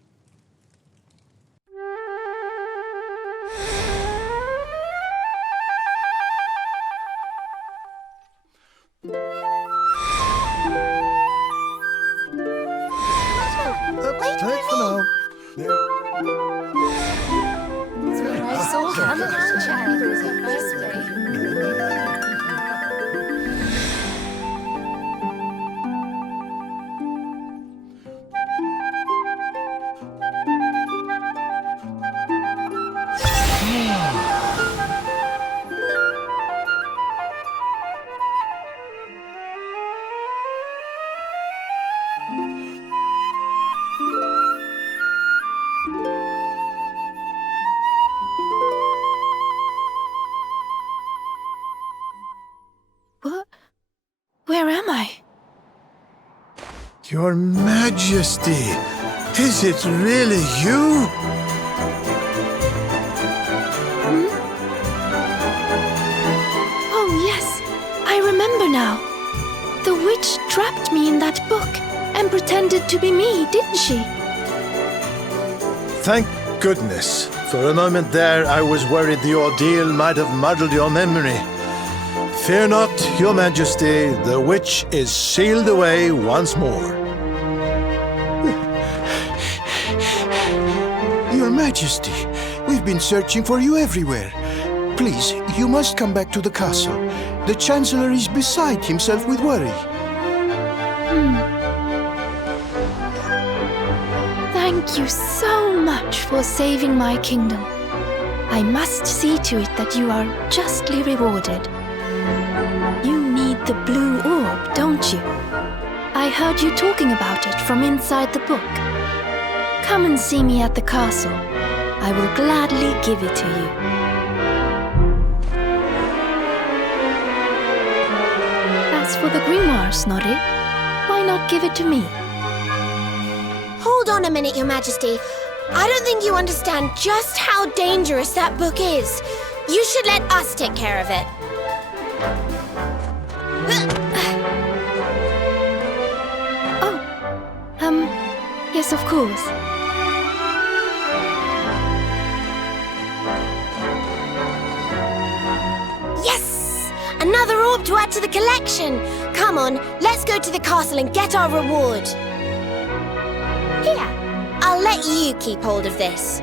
Where am I? Your Majesty, is it really you? Oh, yes. I remember now. The witch trapped me in that book. and pretended to be me, didn't she? Thank goodness. For a moment there, I was worried the ordeal might have muddled your memory. Fear not, Your Majesty, the witch is sealed away once more. Your Majesty, we've been searching for you everywhere. Please, you must come back to the castle. The Chancellor is beside himself with worry. Thank you so much for saving my kingdom. I must see to it that you are justly rewarded. You need the Blue Orb, don't you? I heard you talking about it from inside the book. Come and see me at the castle. I will gladly give it to you. As for the grimoire, Snorri, why not give it to me? Hold on a minute, Your Majesty. I don't think you understand just how dangerous that book is. You should let us take care of it. Yes, of course. Yes! Another orb to add to the collection. Come on, let's go to the castle and get our reward. Here, I'll let you keep hold of this.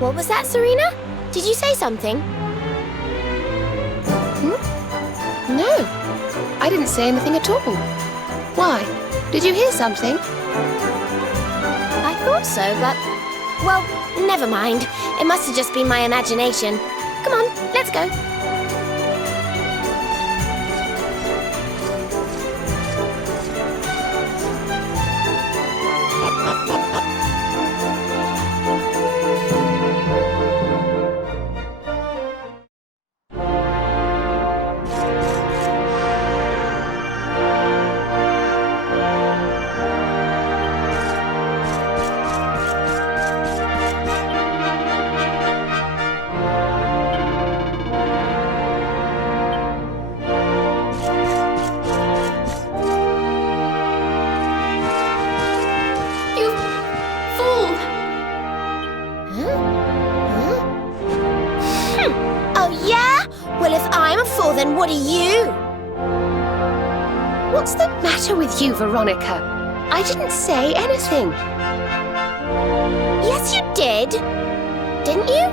What was that, Serena? Did you say something? No, I didn't say anything at all. Why? Did you hear something? I thought so, but... well, never mind. It must have just been my imagination. Come on, let's go. Then what are you? What's the matter with you, Veronica? I didn't say anything. Yes, you did. Didn't you?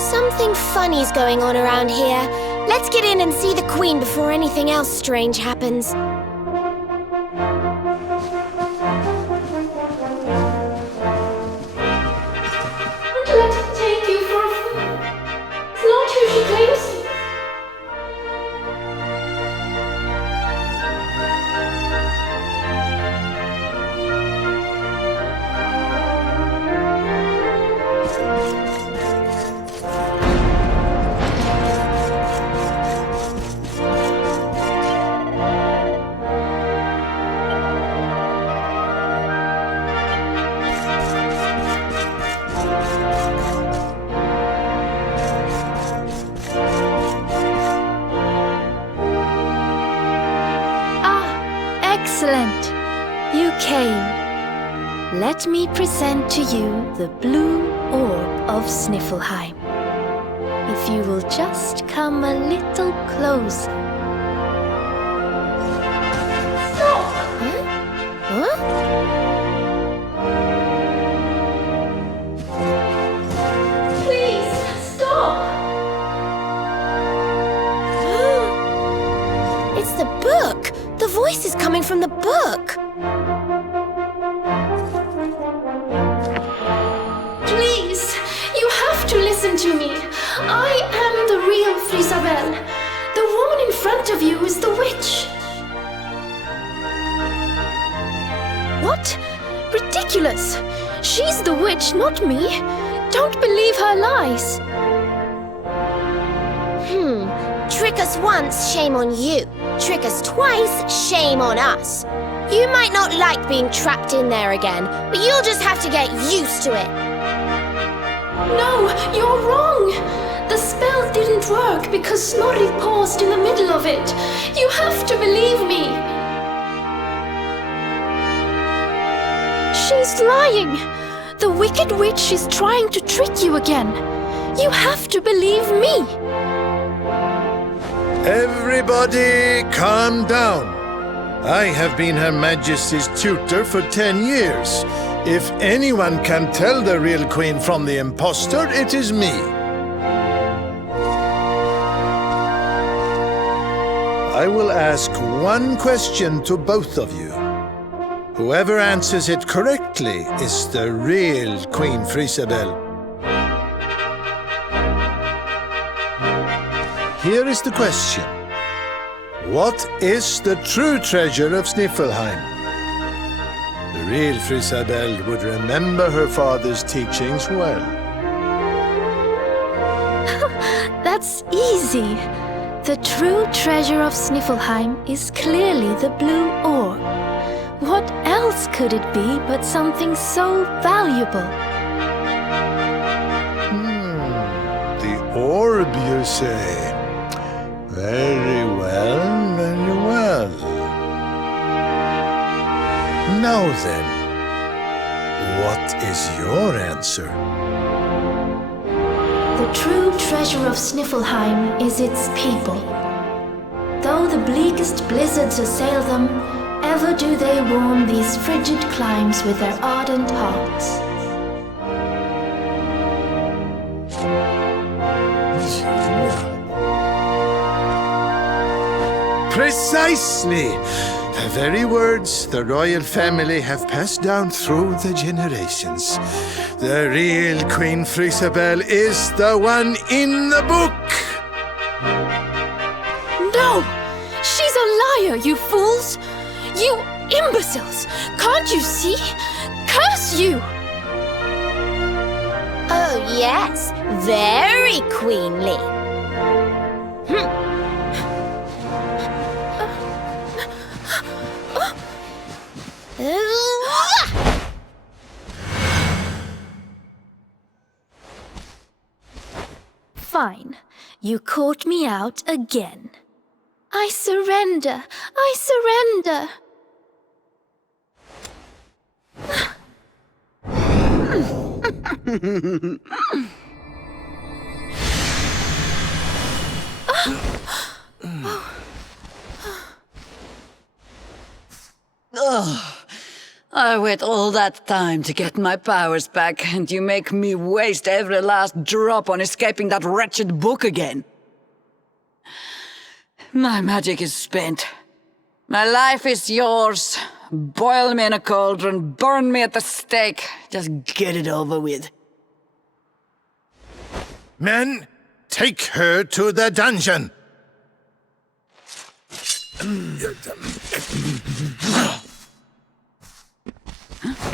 Something funny's going on around here. Let's get in and see the Queen before anything else strange happens. Excellent! You came. Let me present to you the Blue Orb of Sniflheim. If you will just come a little closer. Stop! Huh? Please, stop! It's the book! The voice is coming from the book! Please, you have to listen to me. I am the real Frisabel. The woman in front of you is the witch. What? Ridiculous! She's the witch, not me. Don't believe her lies. Trick us once, shame on you. Trick us twice, shame on us. You might not like being trapped in there again, but you'll just have to get used to it. No, you're wrong. The spell didn't work because Snorri paused in the middle of it. You have to believe me. She's lying. The wicked witch is trying to trick you again. You have to believe me. Everybody, calm down. I have been Her Majesty's tutor for 10 years. If anyone can tell the real Queen from the impostor, it is me. I will ask one question to both of you. Whoever answers it correctly is the real Queen Frisabel. Here is the question. What is the true treasure of Sniflheim? The real Frisabel would remember her father's teachings well. That's easy. The true treasure of Sniflheim is clearly the Blue Orb. What else could it be but something so valuable? The orb, you say? Very well, very well. Now then, what is your answer? The true treasure of Sniflheim is its people. Though the bleakest blizzards assail them, ever do they warm these frigid climes with their ardent hearts. Precisely! The very words the royal family have passed down through the generations. The real Queen Frisabel is the one in the book! No! She's a liar, you fools! You imbeciles! Can't you see? Curse you! Oh, yes. Very queenly. Fine. You caught me out again. I surrender! I surrender! I wait all that time to get my powers back, and you make me waste every last drop on escaping that wretched book again. My magic is spent. My life is yours. Boil me in a cauldron, burn me at the stake. Just get it over with. Men, take her to the dungeon!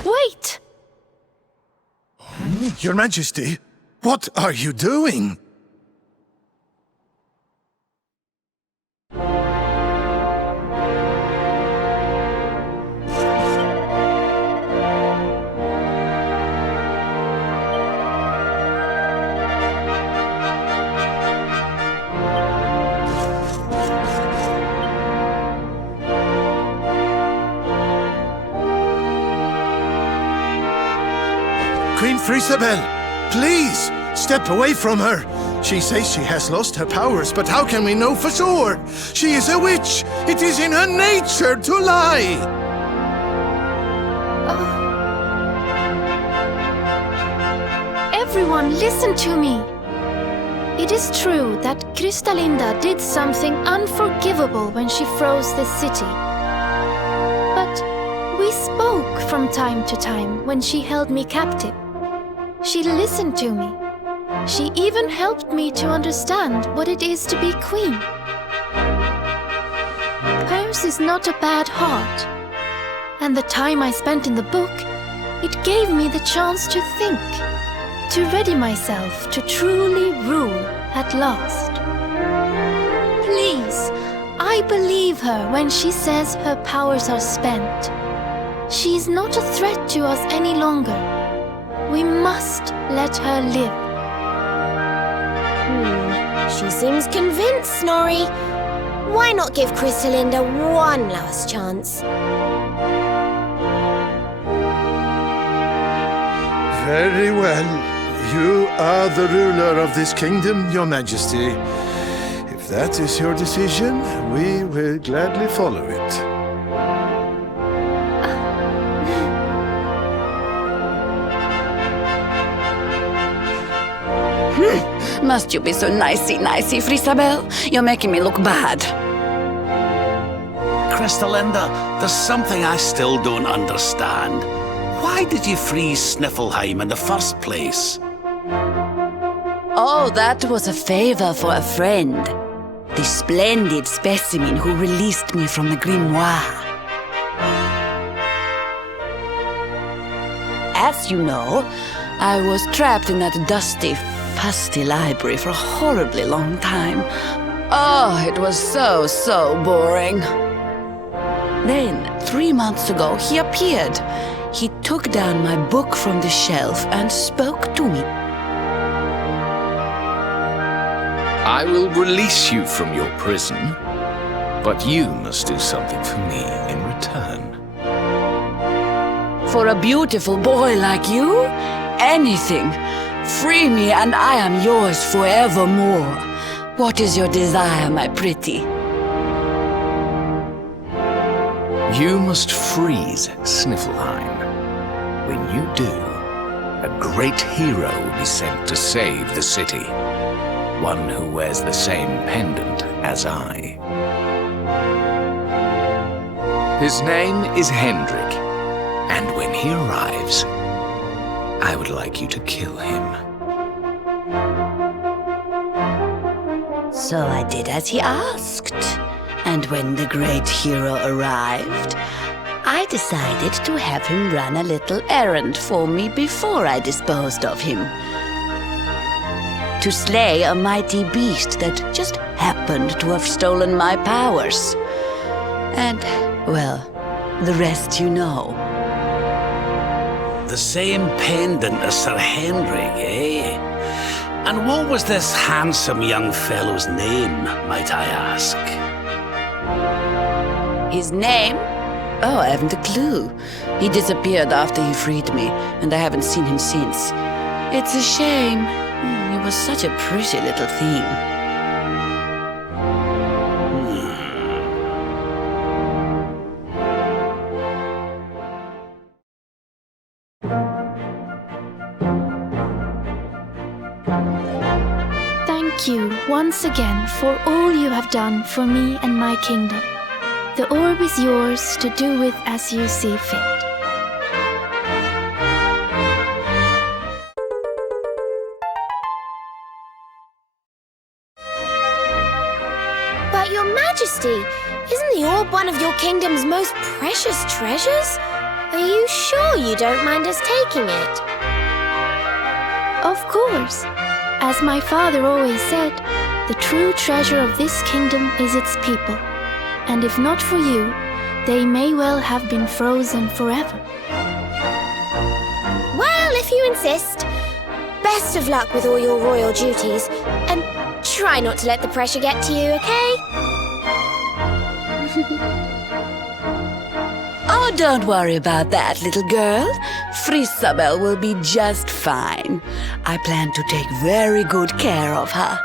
Wait! Your Majesty, what are you doing? Queen Frisabel, please, step away from her. She says she has lost her powers, but how can we know for sure? She is a witch. It is in her nature to lie. Everyone, listen to me. It is true that Kristalinda did something unforgivable when she froze this city. But we spoke from time to time when she held me captive. She listened to me. She even helped me to understand what it is to be queen. Hers is not a bad heart. And the time I spent in the book, it gave me the chance to think, to ready myself to truly rule at last. Please, I believe her when she says her powers are spent. She is not a threat to us any longer. We must let her live. She seems convinced, Snorri. Why not give Kristalinda one last chance? Very well. You are the ruler of this kingdom, Your Majesty. If that is your decision, we will gladly follow it. Must you be so nicey, Frisabel? You're making me look bad. Kristalinda, there's something I still don't understand. Why did you freeze Sniflheim in the first place? Oh, that was a favor for a friend. The splendid specimen who released me from the grimoire. As you know, I was trapped in that dusty, fusty library for a horribly long time. Oh, it was so boring. Then, 3 months ago, he appeared. He took down my book from the shelf and spoke to me. I will release you from your prison, but you must do something for me in return. For a beautiful boy like you, anything. Free me and I am yours forevermore. What is your desire, my pretty? You must freeze Sniflheim. When you do, a great hero will be sent to save the city. One who wears the same pendant as I. His name is Hendrik, and when he arrives, I would like you to kill him. So I did as he asked. And when the great hero arrived, I decided to have him run a little errand for me before I disposed of him. To slay a mighty beast that just happened to have stolen my powers. And, well, the rest you know. The same pendant as Sir Hendrik, eh? And what was this handsome young fellow's name, might I ask? His name? Oh, I haven't a clue. He disappeared after he freed me, and I haven't seen him since. It's a shame. He was such a pretty little thing. Thank you once again for all you have done for me and my kingdom. The orb is yours to do with as you see fit. But Your Majesty, isn't the orb one of your kingdom's most precious treasures? Are you sure you don't mind us taking it? Of course. As my father always said, the true treasure of this kingdom is its people. And if not for you, they may well have been frozen forever. Well, if you insist. Best of luck with all your royal duties, and try not to let the pressure get to you, okay? Oh, don't worry about that, little girl. Frisabel will be just fine. I plan to take very good care of her.